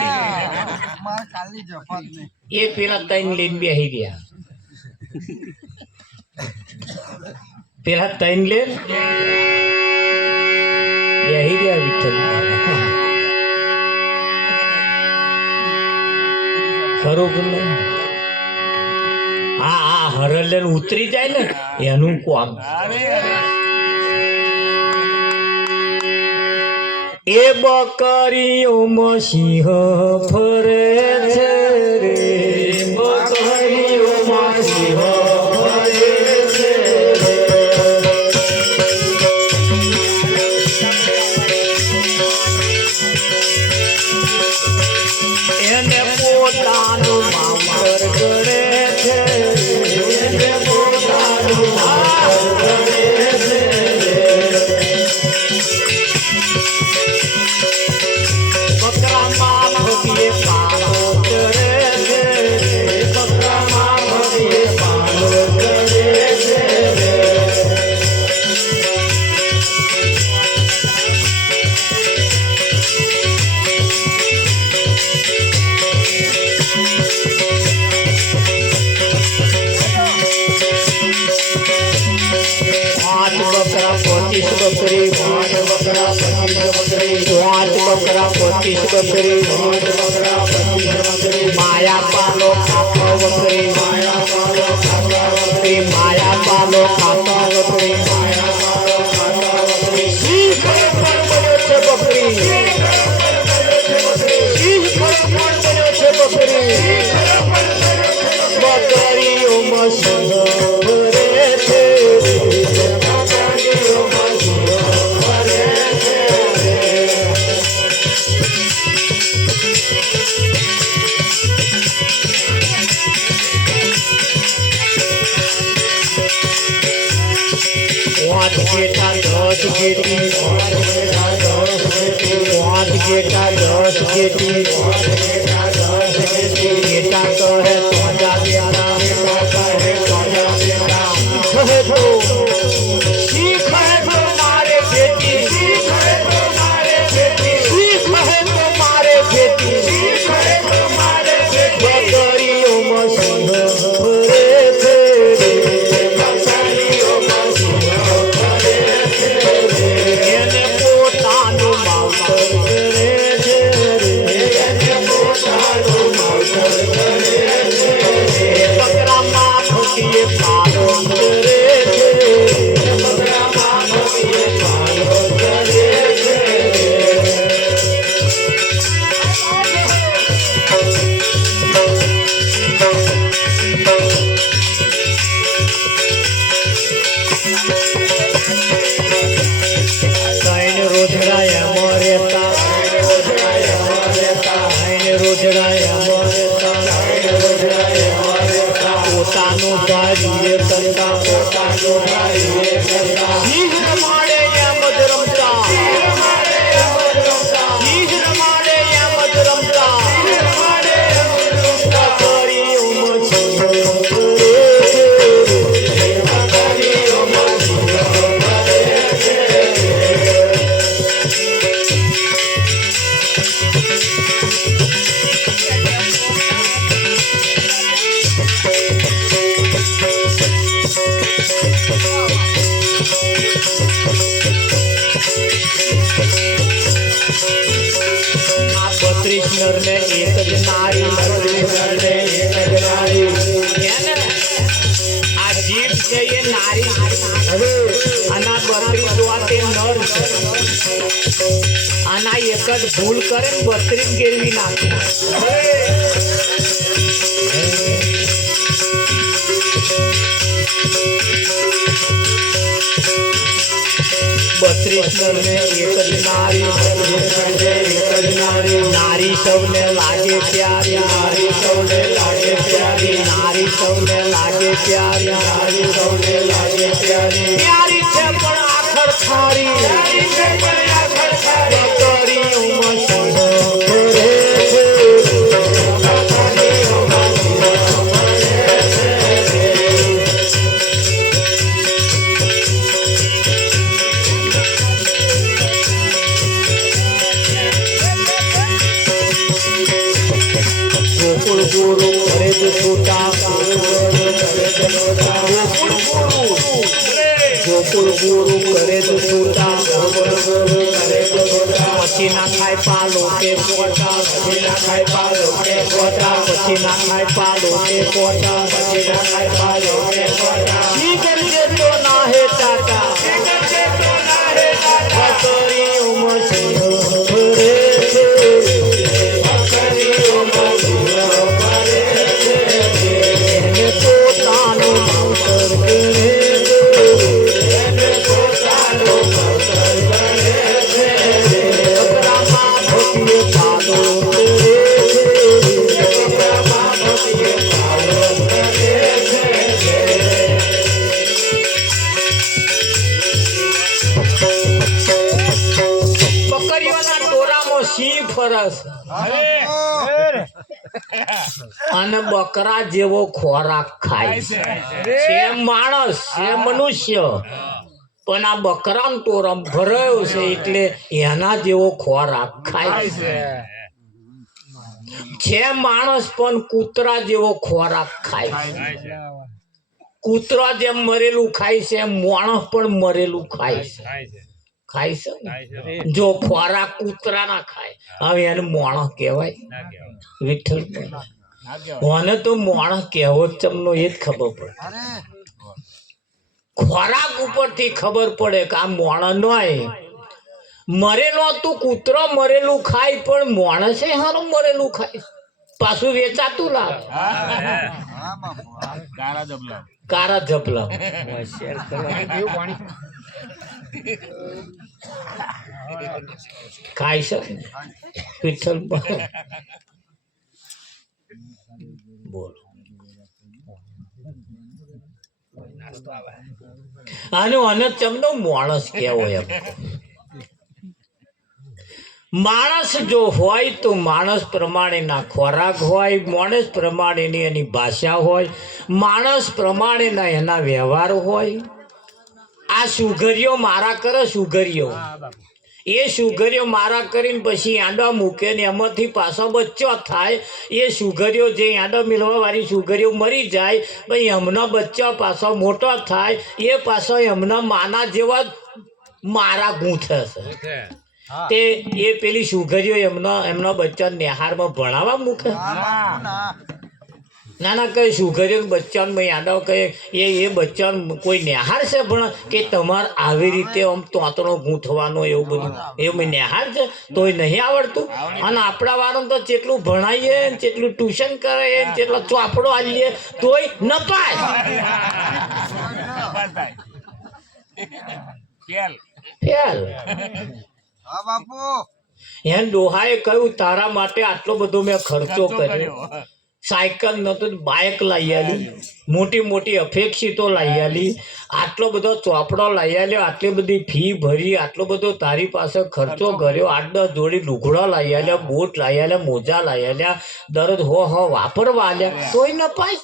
ગઈ એ પેલા 3 લઈને બેસી ગયા પેલા 3 લઈને બેસી ગયા વિઠ્ઠલ ખરું કે નહીં હા હરલે ઉતરી જાય ને એનું કામ એ બકરીઓમાં સિંહ ફરે છે રે બકરીઓમાં સિંહ ફરે છે એને પોતાનું માવતર કરે છે એને પોતાનું માવતર કરે છે બકરામાં ભગીએ પાલો ચરે છે બકરામાં ભગીએ પાલો ચરે છે बकरी 5 बकरा 25 बकरी माया पालो खातो बकरी माया पालो खातो बकरी माया पालो खातो बकरी माया पालो खातो बकरी सी खबर बने છે બકરી सी ખબર બને છે બકરી બકરીઓમાં સિંહ ભરે છે बेटी बेटा कहे तो जा बेटा कहे तो सीख है तुम्हारे बेटी सीख है तुम्हारे बेटी बकरियों मसीह એને પોતાનું માવતર કરે છે બકરામાં ખોટીએ પાલન કરે છે કઈને રોજડાયા મરેતા કઈને રોજડાયા પોતાનું કાર્ય કરતા ચીજ રમાડે એમ જ રમતા ચીજ રમાડે એમ જ રમતા બકરીઓમાં આ 32 નરને એક જ નારી એને આ જીભ છે એ નારી હવે આના 32 જોવા તે નર છે આના એક જ ભૂલ કરે ને 32 ગેરવી નાખે 32 નરને એક જ નારી સૌને લાગે પ્યારી નારી સૌને લાગે પ્યારી પ્યારી છે પણ આખર ખારી બકરીઓમાં ગોકુળ ગુરુ કરે તો છોટા ગોકુળ ગુરુ કરે તો છોટા પછી ના ખાય પાલો કે પોટા પછી ના ખાય પાલો કે પોટા ઈ ગંજે તો ના હે ટાટા બકરીઓમાં પોતાનું માવતર કરે બકરામાં ભોગીએ પાલો બકરીઓના ટોરામાં સિંહ ફરસ અને બકરા જેવો ખોરાક ખાય છે માણસ છે મનુષ્ય પણ આ બકરાનો ટોરમ ભરાયો છે એટલે એના જેવો ખોરાક ખાય છે માણસ પણ કૂતરા જેવો ખોરાક ખાય છે કૂતરા જેમ મરેલું ખાય છે એમ માણસ પણ મરેલું ખાય છે જો ખોરાક કૂતરા ના ખાય હવે એને માણસ કહેવાય વિઠ્ઠલ મને તો માણસ કહેવો જ ચમનો એ જ ખબર પડે ખોરાક ઉપરથી ખબર પડે કે આ માણસ નોય મરેલો તું કૂતરો મરેલું ખાય પણ માણસે હારું મરેલું ખાય પાછું વેચાતું લાગે કારા જબલા ખાય છે વિઠ્ઠલ બોલો આનો અને ચમનો માણસ કેવો એમ માણસ જો હોય તો માણસ પ્રમાણેના ખોરાક હોય, માણસ પ્રમાણેની એની ભાષા હોય, માણસ પ્રમાણેના એના વ્યવહાર હોય. આ સુગરીઓ મારા કરે સુગરીઓ, એ સુગરીઓ મારા કરીને પછી આંડા મૂકે ને એમાંથી પાછો બચ્ચો થાય. એ સુગરીઓ જે આંડા મિલવા વાળી સુગરીઓ મરી જાય, ભાઈ એમનો બચ્ચો પાછો મોટો થાય, એ પાછો એમના માના જેવા મારા ગૂંથે છે. તે એ પેલી સુગરીઓ એમનો બચ્ચા નિહારમાં ભણાવવા મૂકે. ના ના કઈ સુગરીઓ બચ્ચાને યાદવ કહે એ બચ્ચાને કોઈ નિહાર છે પણ કે તમારે આવી રીતે આમ તોતણો ગૂંથવાનો એવું બધું એવું નિહાર છે તોય નહીં આવડતું. અને આપણા વાળાને તો જેટલું ભણાવીએ જેટલું ટ્યુશન કરે જેટલો ચોપડો આલીએ તોય નપાય. ફેલ. હા બાપુ એન ડોહાએ કહ્યું તારા માટે આટલો બધો મેં ખર્ચો કર્યો. સાયકલ નતું, બાઇક લાવી આલી, મોટી મોટી અપેક્ષિતો લાવી આલી, આટલો બધો ચોપડો લાવી આલ્યો, આટલી બધી ફી ભરી, આટલો બધો તારી પાસે ખર્ચો કર્યો, 8-10 જોડી લુગડા લાવી આલ્યા, બૂટ લાવી આલ્યા, મોજા લાવી આલ્યા, દરરોજ હો વાપરવા આલ્યા તોય ન પાય.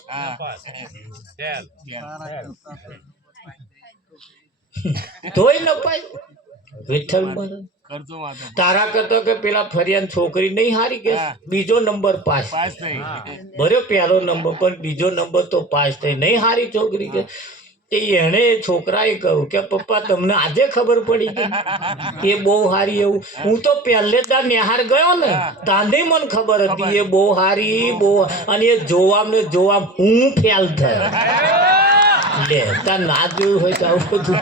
તોય ન પાય. વિઠ્ઠલ મહારાજ તારા કરતો કે પેલા ફરિયાદ છોકરી નહીં હારી કે બીજો નંબર પાસ ભર્યો, પહેલો નંબર પણ બીજો નંબર તો પાસ થઈ, નહીં હારી છોકરી કે. એને છોકરાએ કહ્યું કે પપ્પા તમને આજે ખબર પડી ગઈ એ બહુ હારી. એવું હું તો પહેલે તાર નિહાર ગયો ને તાંધી મને ખબર હતી એ બહુ હારી બહુ, અને એ જોવામ ને જોવામ હું ફેલ થયો. લે તાર ના જોયું હોય તો આવું બધું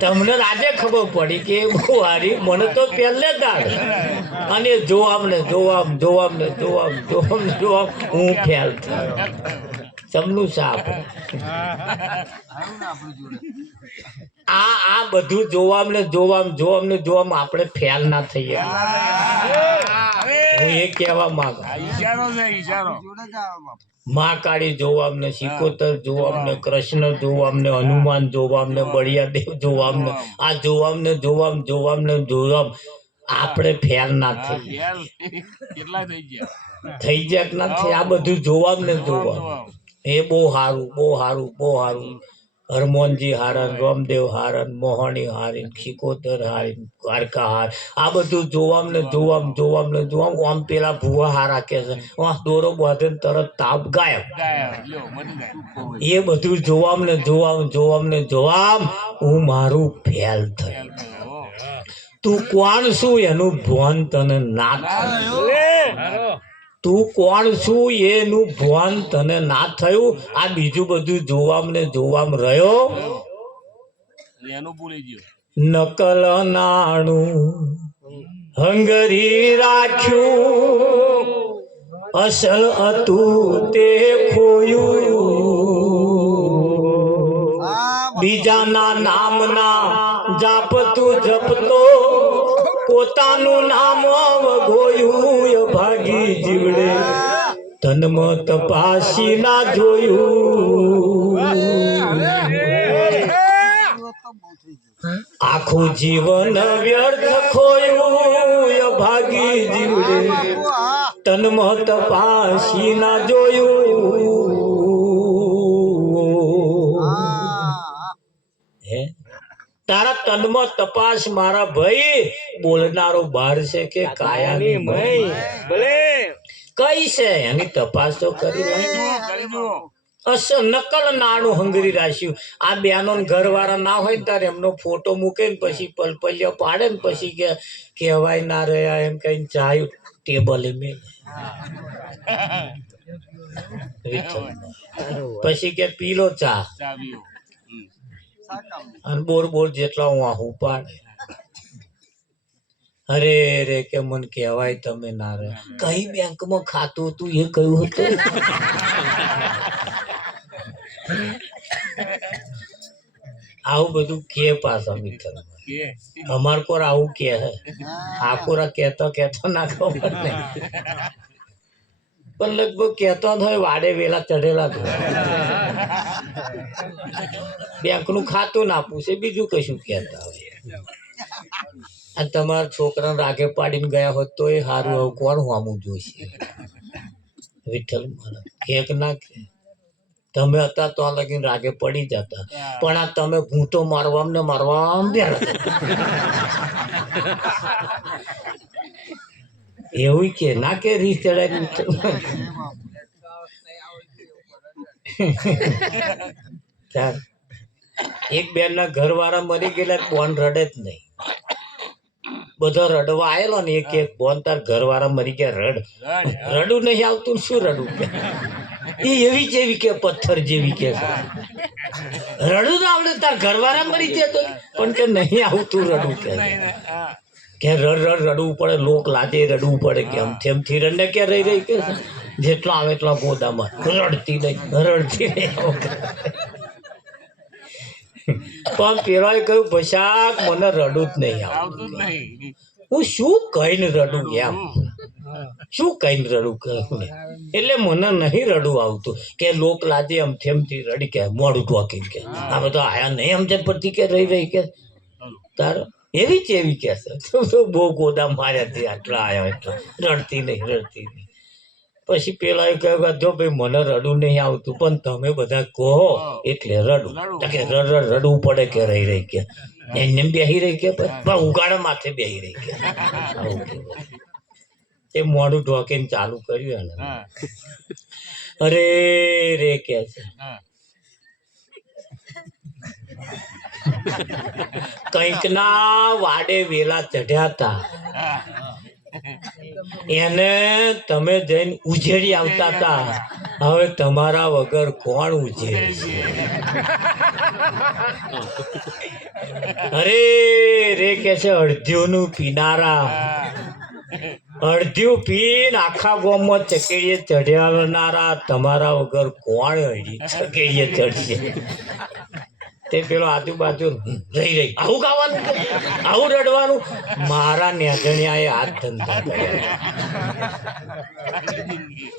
તમને આજે ખબર પડી કે બહુ હારી, મને તો પહેલે દાડ. અને જોવામ ને જોવામ હું ફેલ થયો. ચમનું સાપ. આ બધું જોવામ ને જોવામ આપણે ફેલ ના થઈએ. હું એ કહેવા માંગુ. મહાકાળી જોવામ ને, સિકોતર જોવામ ને, કૃષ્ણ જોવામ ને, હનુમાન જોવામ ને, બળિયાદેવ જોવામ ને, આ જોવામ ને જોવામ આપણે ફેર ના થઈ જાય કે ના થઈ. આ બધું જોવામ ને જોવામ એ બહુ સારું. હરમોનજી હારન, રામદેવ હારન, મોહણી હારીન, સિકોતર હારીન, દ્વારકા હાર, આ બધું જોવામ ને જોવામ. આમ પેલા ભૂવા હારા કે છે દોરો બાંધે તરત તાપ ગાયબ. એ બધું જોવામ ને જોવામ હું મારું ફેલ થયું. તું કોણ છું એનું ભાન તને ના થયું. તું કોણ છું એનું ભાન તને ના થયું. આ બીજું બધું જોવામ ને જોવામ રહ્યો. નકલ નાણું હંગરી રાખ્યું, અસલ હતું તે ખોયું. બીજાના નામના જાપતું જપતો, પોતાનું નામ વગોયું. ભાગી જીવડે તન્મ તપાસી ના જોયું. આખું જીવન વ્યર્થ ખોયું. ભાગી જીવડે તન્મ તપાસી ના જોયું. તારા તનમાં તપાસ મારા ભાઈ. બોલનારો બહાર છે કે કાયાની ભલે કઈ છે એની તપાસ તો કરી. નકલ નાણું હંગરી રાખ્યું. આ બેનો ઘરવાળા ના હોય ને તારે એમનો ફોટો મૂકે ને પછી પલપલિયો પાડે ને પછી કે કહેવાય ના રહ્યા એમ કઈ ચાય ટેબલે મેં પછી કે પીલો ચા અને બોર જેટલા હું આહું પાડે. અરે રે કે મને કહેવાય તમે ના રહે. કઈ બેંકમાં ખાતું હતું એ કયું હતું? આવું બધું કે પાછા મિત્ર અમાર કોર આવું કે હે. આકોરા કેતો ના ખબર નહીં પણ લગભગ કેતો હોય વાડે વેલા ચઢેલા જ હોય. બેંક નું ખાતું ના પૂછે બીજું કશું કહેતા હોય. આ તમારા છોકરાને રાગે પાડીને ગયા હોત તો એ સારું હવે કોણ હોમું જોઈશે વિઠ્ઠલ મહારાજ એક ના કે તમે હતા તો લગીને રાગે પડી જતા પણ આ તમે ભૂંટો મારવામ ને મારવામ એવું કે ના કે રીસ ચડાય એક બેન ના ઘર વાળા મરી ગયેલા બોન રડે જ નહીં બધો રડવા આવેલો ને એક એક બોન તાર ઘર વાળા મરી ગયા રડું નહીં આવતું શું રડું કે એ એવી જેવી કે પથ્થર જેવી કે રડું તો આવડે તાર ઘર વાળા મરી ગયા તો પણ કે નહીં આવતું રડું કે રડવું પડે લોક લાજે રડવું પડે કે થેમથી રડને કે રહી રહી કે જેટલો આવે એટલા ગોદામાં રડતી નહીં પણ પેલાએ કહ્યું ભશાક મને રડું જ નહીં આવતું હું શું કહીને રડું એમ શું કહીને રડું કહું એટલે મને નહીં રડું આવતું કે લોક લાજે અમથી રડી કે મોડું ટોકીને કે આ બધા આયા નહીં અમથે પરથી કે રહી રહી કે તાર એવી જ એવી કે છે બહુ ગોદા માર્યા આટલા આવ્યા એટલા રડતી નહીં પછી પેલા એ કહ્યું કે જો ભાઈ મને રડવું નહીં આવતું પણ તમે બધા કહો એટલે રડું કે રડવું પડે કે રહી રહી કે એમને બેહી રહી કે ઉગાડા માથે બેહી રહી કે તે મોઢું ઢોકીને ચાલુ કર્યું એને અરે રે કે છે કંઈક ના વાડે વેલા ચઢ્યા હતા એને તમે જઈને ઉજેડી આવતા હતા હવે તમારા વગર કોણ ઉજેડી અરે રે કે છે અડધ્યુંનું પીનારા અડધ્યું પીને આખા ગામમાં ચકેડીએ ચઢાવનારા તમારા વગર કોણ ચકેડીએ ચડશે તે પેલો આજુબાજુ રહી આવું ગાવાનું આવું રડવાનું મારા નેજણિયાએ હાથ ધંધા કર્યા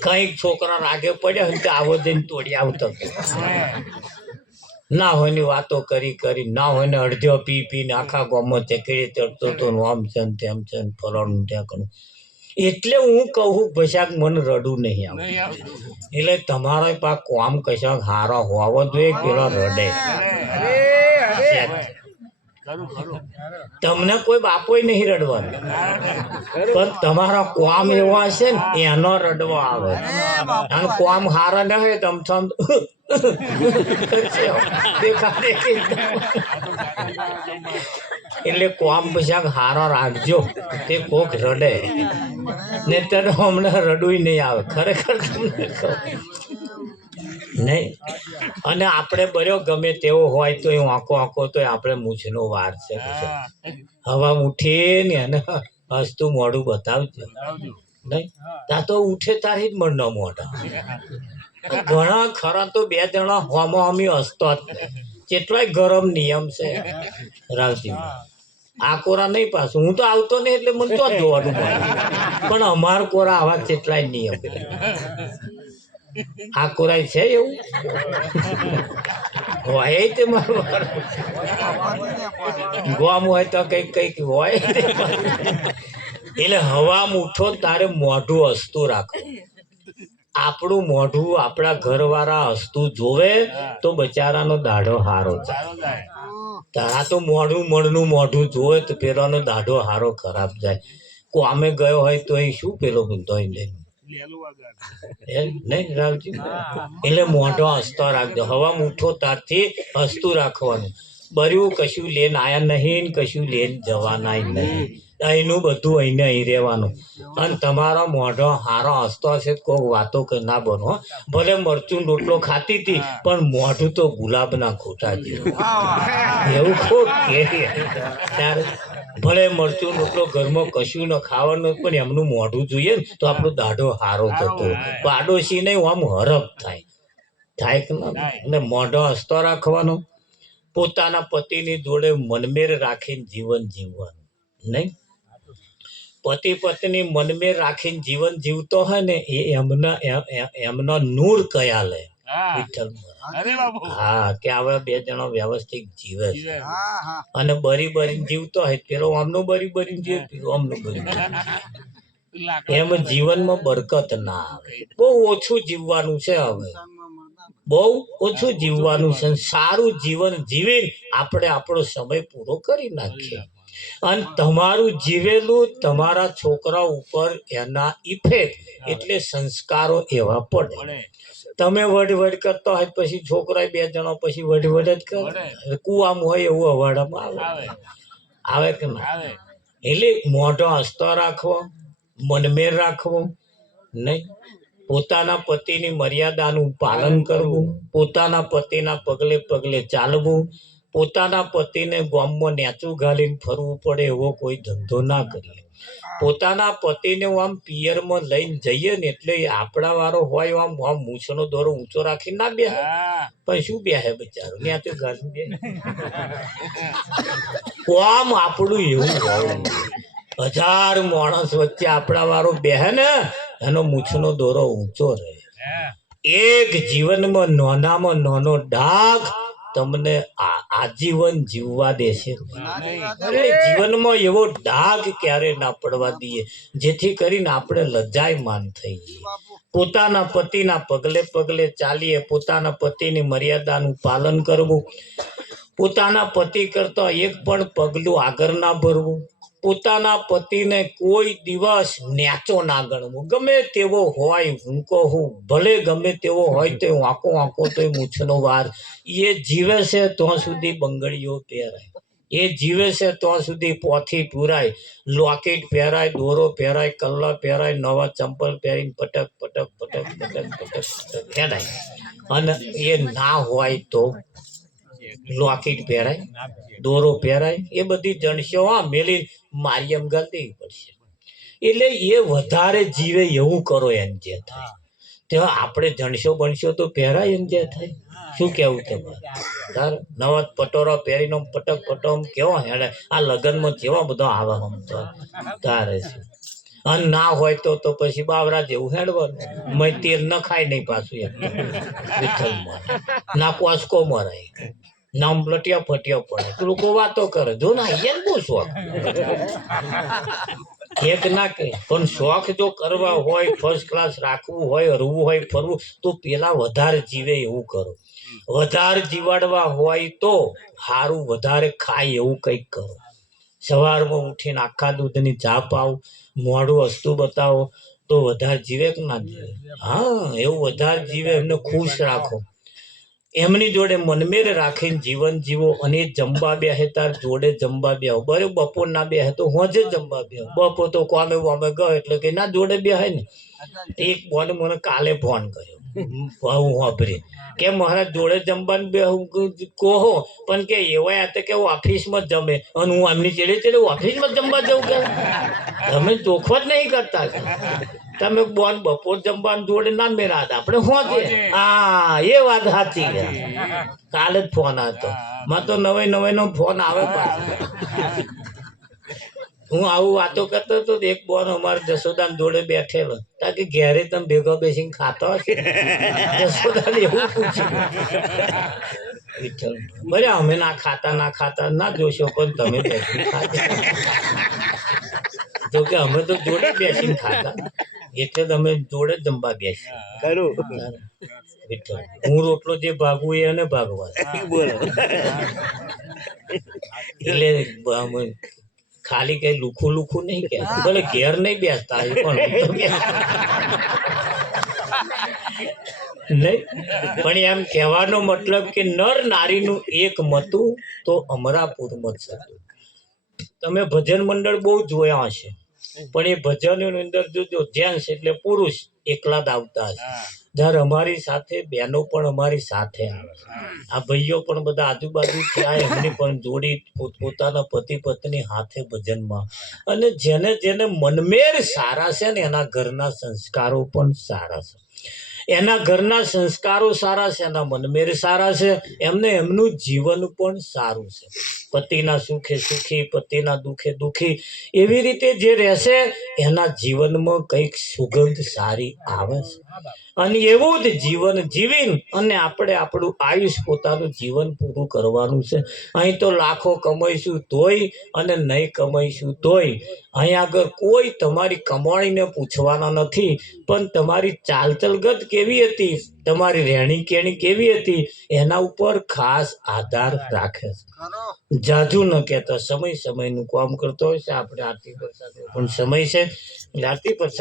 કઈક છોકરા રાગે પડ્યા હોય તો આવો જઈને તોડી આવતો ના હોય ની વાતો કરી ના હોય ને અડધો પીને આખા ગામમાં ચકેડી ચડતો હતો આમ છે ને તેમ છે ને ફલાણું ત્યાં કરું એટલે હું કહું ભશાક મને રડું નહીં આવે એટલે તમારો પાક કોમ કશાક હારો હોવો જોઈએ પેલો રડે તમને કોઈ બાપો નહીં રડવાનું પણ તમારા કોમ એવા હશે ને એનો રડવો આવે અને કોમ હારા ન હોય તમ એટલે કોમ પશાક હારો રાખજો તે કોક રડે ને તને હમણાં રડવું નહીં આવે ખરેખર તમને કહું નહીં અને આપણે બર્યો ગમે તેવો હોય તો એ આંખો તો આપણે મૂછનો વાર છે હવા ઉઠે ને એને હસતું મોઢું બતાવજો નહીં ત્યાં તો ઉઠે તારી જ મનનો મોઢા ઘણા ખરા તો બે જણા હોમાં અમી હસતો જ કેટલાય ગરમ નિયમ છે રાવજી આ કોરા નહીં પાછું હું તો આવતો નહીં એટલે મને તો જ જોવાનું પડે પણ અમાર કોરા આવા કેટલાય નિયમ આ કોરાય છે એવું હોય તે મારું ગોમ હોય તો કઈક હોય એટલે હવા ઉઠો તારે મોઢું હસતું રાખો આપણું મોઢું આપણા ઘરવાળા હસતું જોવે તો બચારાનો દાઢો હારો જાય તારા તો મણનું મોઢું જોવે તો પેલાનો દાઢો હારો ખરાબ જાય કોમે ગયો હોય તો એ શું પેલો ધોઈ લે નહીં રાવજી એટલે મોઢો હસતો રાખજો હવા ઉઠો તારથી હસતું રાખવાનું બર્યું કશું લેન આયા નહીં કશું લેન જવાના નહીં અહીંનું બધું અહીંને અહીં રહેવાનું અને તમારો મોઢો હારો હસતો હશે કોઈ વાતો કે ના બનો ભલે મરચું રોટલો ખાતી હતી પણ મોઢું તો ગુલાબના ખોટા જેવું એવું ખોટ કે ત્યારે ભલે મરચું રોટલો ઘરમાં કશું ન ખાવાનું પણ એમનું મોઢું જોઈએ ને તો આપણો દાઢો હારો થતો પાડોશી નહીં આમ હરફ થાય કે ના અને મોઢો હસતો રાખવાનો પોતાના પતિની જોડે મનમેર રાખીને જીવન જીવવાનું નહીં પતિ પત્ની મનમેર રાખીને જીવન જીવતો હોય ને એ એમના નૂર કયા લે વિઠ્ઠલ અરે બાપુ હા કે આવા બે જણો વ્યવસ્થિત જીવે છે હા હા અને બરી બરીને જીવતો હોય પેલો આમનું બરી બરીને જીવે પેલો આમનું બરી એમ જીવનમાં બરકત ના આવે બહુ ઓછું જીવવાનું છે હવે બહુ ઓછું જીવવાનું છે સારું જીવન જીવીને આપણે આપણો સમય પૂરો કરી નાખીએ અને તમારું જીવેલું તમારા છોકરા ઉપર એના ઇફેક્ટ એટલે સંસ્કારો એવા પડે તમે વડ કરતા હોય પછી છોકરા બે જણા પછી વડ જ કરે કુવામાં હોય એવું અવાડામાં આવે આવે કે ના એટલે મોઢો હસતો રાખવો મનમેર રાખવો નહીં પોતાના પતિની મર્યાદાનું પાલન કરવું પોતાના પતિના પગલે પગલે ચાલવું પોતાના પતિને ગામમાં નેચું ઘાલીને ફરવું પડે એવો કોઈ ધંધો ના કરીએ પોતાના પતિને આમ પિયરમાં લઈને જઈએ ને એટલે આપણા વાળો હોય આમ મૂછનો દોરો ઊંચો રાખીને ના બેસે પણ શું બેસે બિચારો નેચું ઘાલીને બે આમ આપણું એવું હોવું 1000 માણસ વચ્ચે આપણા વાળો બેહે ને એનો મૂછનો દોરો ઊંચો રહે એક જીવનમાં નાનામાં નાનો ડાઘ તમને આજીવન જીવવા દેશે એટલે જીવનમાં એવો ડાઘ ક્યારે ના પડવા દઈએ જેથી કરીને આપણે લજાયમાન થઈ જઈએ પોતાના પતિના પગલે પગલે ચાલીએ પોતાના પતિની મર્યાદાનું પાલન કરવું પોતાના પતિ કરતા એક પણ પગલું આગળ ના ભરવું પોતાના પતિને કોઈ દિવસ નેચો ના ગણવો ગમે તેવો હોય હું કહું ભલે ગમે તેવો હોય તો વાંકો તો મૂછનો વાર એ જીવે છે ત્યાં સુધી બંગડીઓ પહેરાય એ જીવે છે ત્યાં સુધી પોથી પૂરાય લોકેટ પહેરાય દોરો પહેરાય કલ્લા પહેરાય નવા ચંપલ પહેરીને પટક પટક પટક પટક પટક પટક ખેડાય અને એ ના હોય તો લોકેટ પહેરાય દોરો પહેરાય એ બધી જણશો મેલી મારી એમ ગાલ દેવી પડશે એટલે એ વધારે જીવે એવું કરો એમ જે થાય ત્યાં આપણે જણશો બનશો તો પહેરાય એમ જે થાય શું કેવું તમારે નવા પટોરા પહેરીને પટક પટમ કેવો હેડે આ લગ્નમાં જેવા બધા આવે આમ તો તારે છે અને ના હોય તો પછી બાવરા જેવું હેડવાનું મેં તેલ ન ખાય નહીં પાછું એમ વિઠ્ઠલમાં ના કોસકો મરાય નામ લટિયા ફટિયા પડે લોકો વાતો કરે જો ના અહીંયા બહુ શોખ એક ના કે પણ શોખ જો કરવા હોય ફર્સ્ટ ક્લાસ રાખવું હોય હરવું હોય ફરવું તો પેલા વધારે જીવે એવું કરો વધારે જીવાડવા હોય તો સારું વધારે ખાય એવું કંઈક કરો સવારમાં ઉઠીને આખા દૂધની ચા પાવ મોઢું હસતું બતાવો તો વધારે જીવે કે ના જીવે હા એવું વધારે જીવે એમને ખુશ રાખો એમની જોડે મનમેર રાખીને જીવન જીવો અને જમવા બેહે તાર જોડે જમવા બેહો બરે બપોર ના બેહે તો હોજે જમવા બેહો બપોર તો કોમે વમે ગયો એટલે કે ના જોડે બેહે ને એક બોને મને કાલે ફોન કર્યો હું વાપરી કે મારા જોડે જમવાનું બેહું કહો પણ કે એવા હતા કે ઓફિસમાં જ જમે અને હું આમની ચેડે ઓફિસમાં જમવા જવું કે તમે ચોખ્ખો જ નહીં કરતા તમે બોન બપોર જમવાનું જોડે ના મેળા હતા આપણે હોજે હા એ વાત સાચી છે કાલે જ ફોન હતો માં તો નવે નો ફોન આવે પાછો હું આવું વાતો કરતો હતો એક બોન અમારે જસોદાન જોડે બેઠેલો તાકે ઘેરે તમે ભેગા બેસીને ખાતો હશે જસોદાન એવું પૂછ્યું બરે અમે ના ખાતા ના જોશો પણ તમે બેસી ખાતા જો કે અમે તો જોડે બેસીને ખાતા એટલે તમે જોડે જમવા બેસી ખરું હું રોટલો જે ભાગવું એ અને ભાગવા બોલો એટલે ખાલી કઈ લુખું નહીં કે ભલે ઘેર નહીં બેસતા એ પણ નહીં પણ એમ કહેવાનો મતલબ કે નર નારીનું એક મતું તો અમરાપુરમાં જ હતું તમે ભજન મંડળ બહુ જોયા હશે પણ એ ભજનોની અંદર જો જેન્ટ્સ એટલે પુરુષ એકલા જ આવતા હશે જ્યારે અમારી સાથે બહેનો પણ અમારી સાથે આવે આ ભાઈઓ પણ બધા આજુબાજુ ત્યાં એમની પણ જોડી પોતાના પતિ પત્ની હાથે ભજનમાં અને જેને મનમેર સારા છે ને એના ઘરના સંસ્કારો પણ સારા છે એના ઘરના સંસ્કારો સારા છે, એના મનમેર સારા છે, એમને એમનું જીવન પણ સારું છે. પતિના સુખે સુખી, પતિના દુઃખે દુઃખી, એવી રીતે જે રહેશે એના જીવનમાં કંઈક સુગંધ સારી આવે છે. અને એવું જ જીવન જીવીને અને આપણે આપણું આયુષ પોતાનું જીવન પૂરું કરવાનું છે. અહીં તો લાખો કમાઈશું તોય અને નહીં કમાઈશું તોય અહીં આગળ કોઈ તમારી કમાણીને પૂછવાના નથી, પણ તમારી ચાલચલગત કેવી હતી, તમારી રહેણી કેણી કેવી હતી, એના ઉપર ખાસ આધાર રાખે છે. કરો જાજુ ન કહેતા, સમયનું કામ કરતો હોય છે. આપણે આરતી પ્રસાદ પણ સમય છે એટલે આરતી પ્રસાદ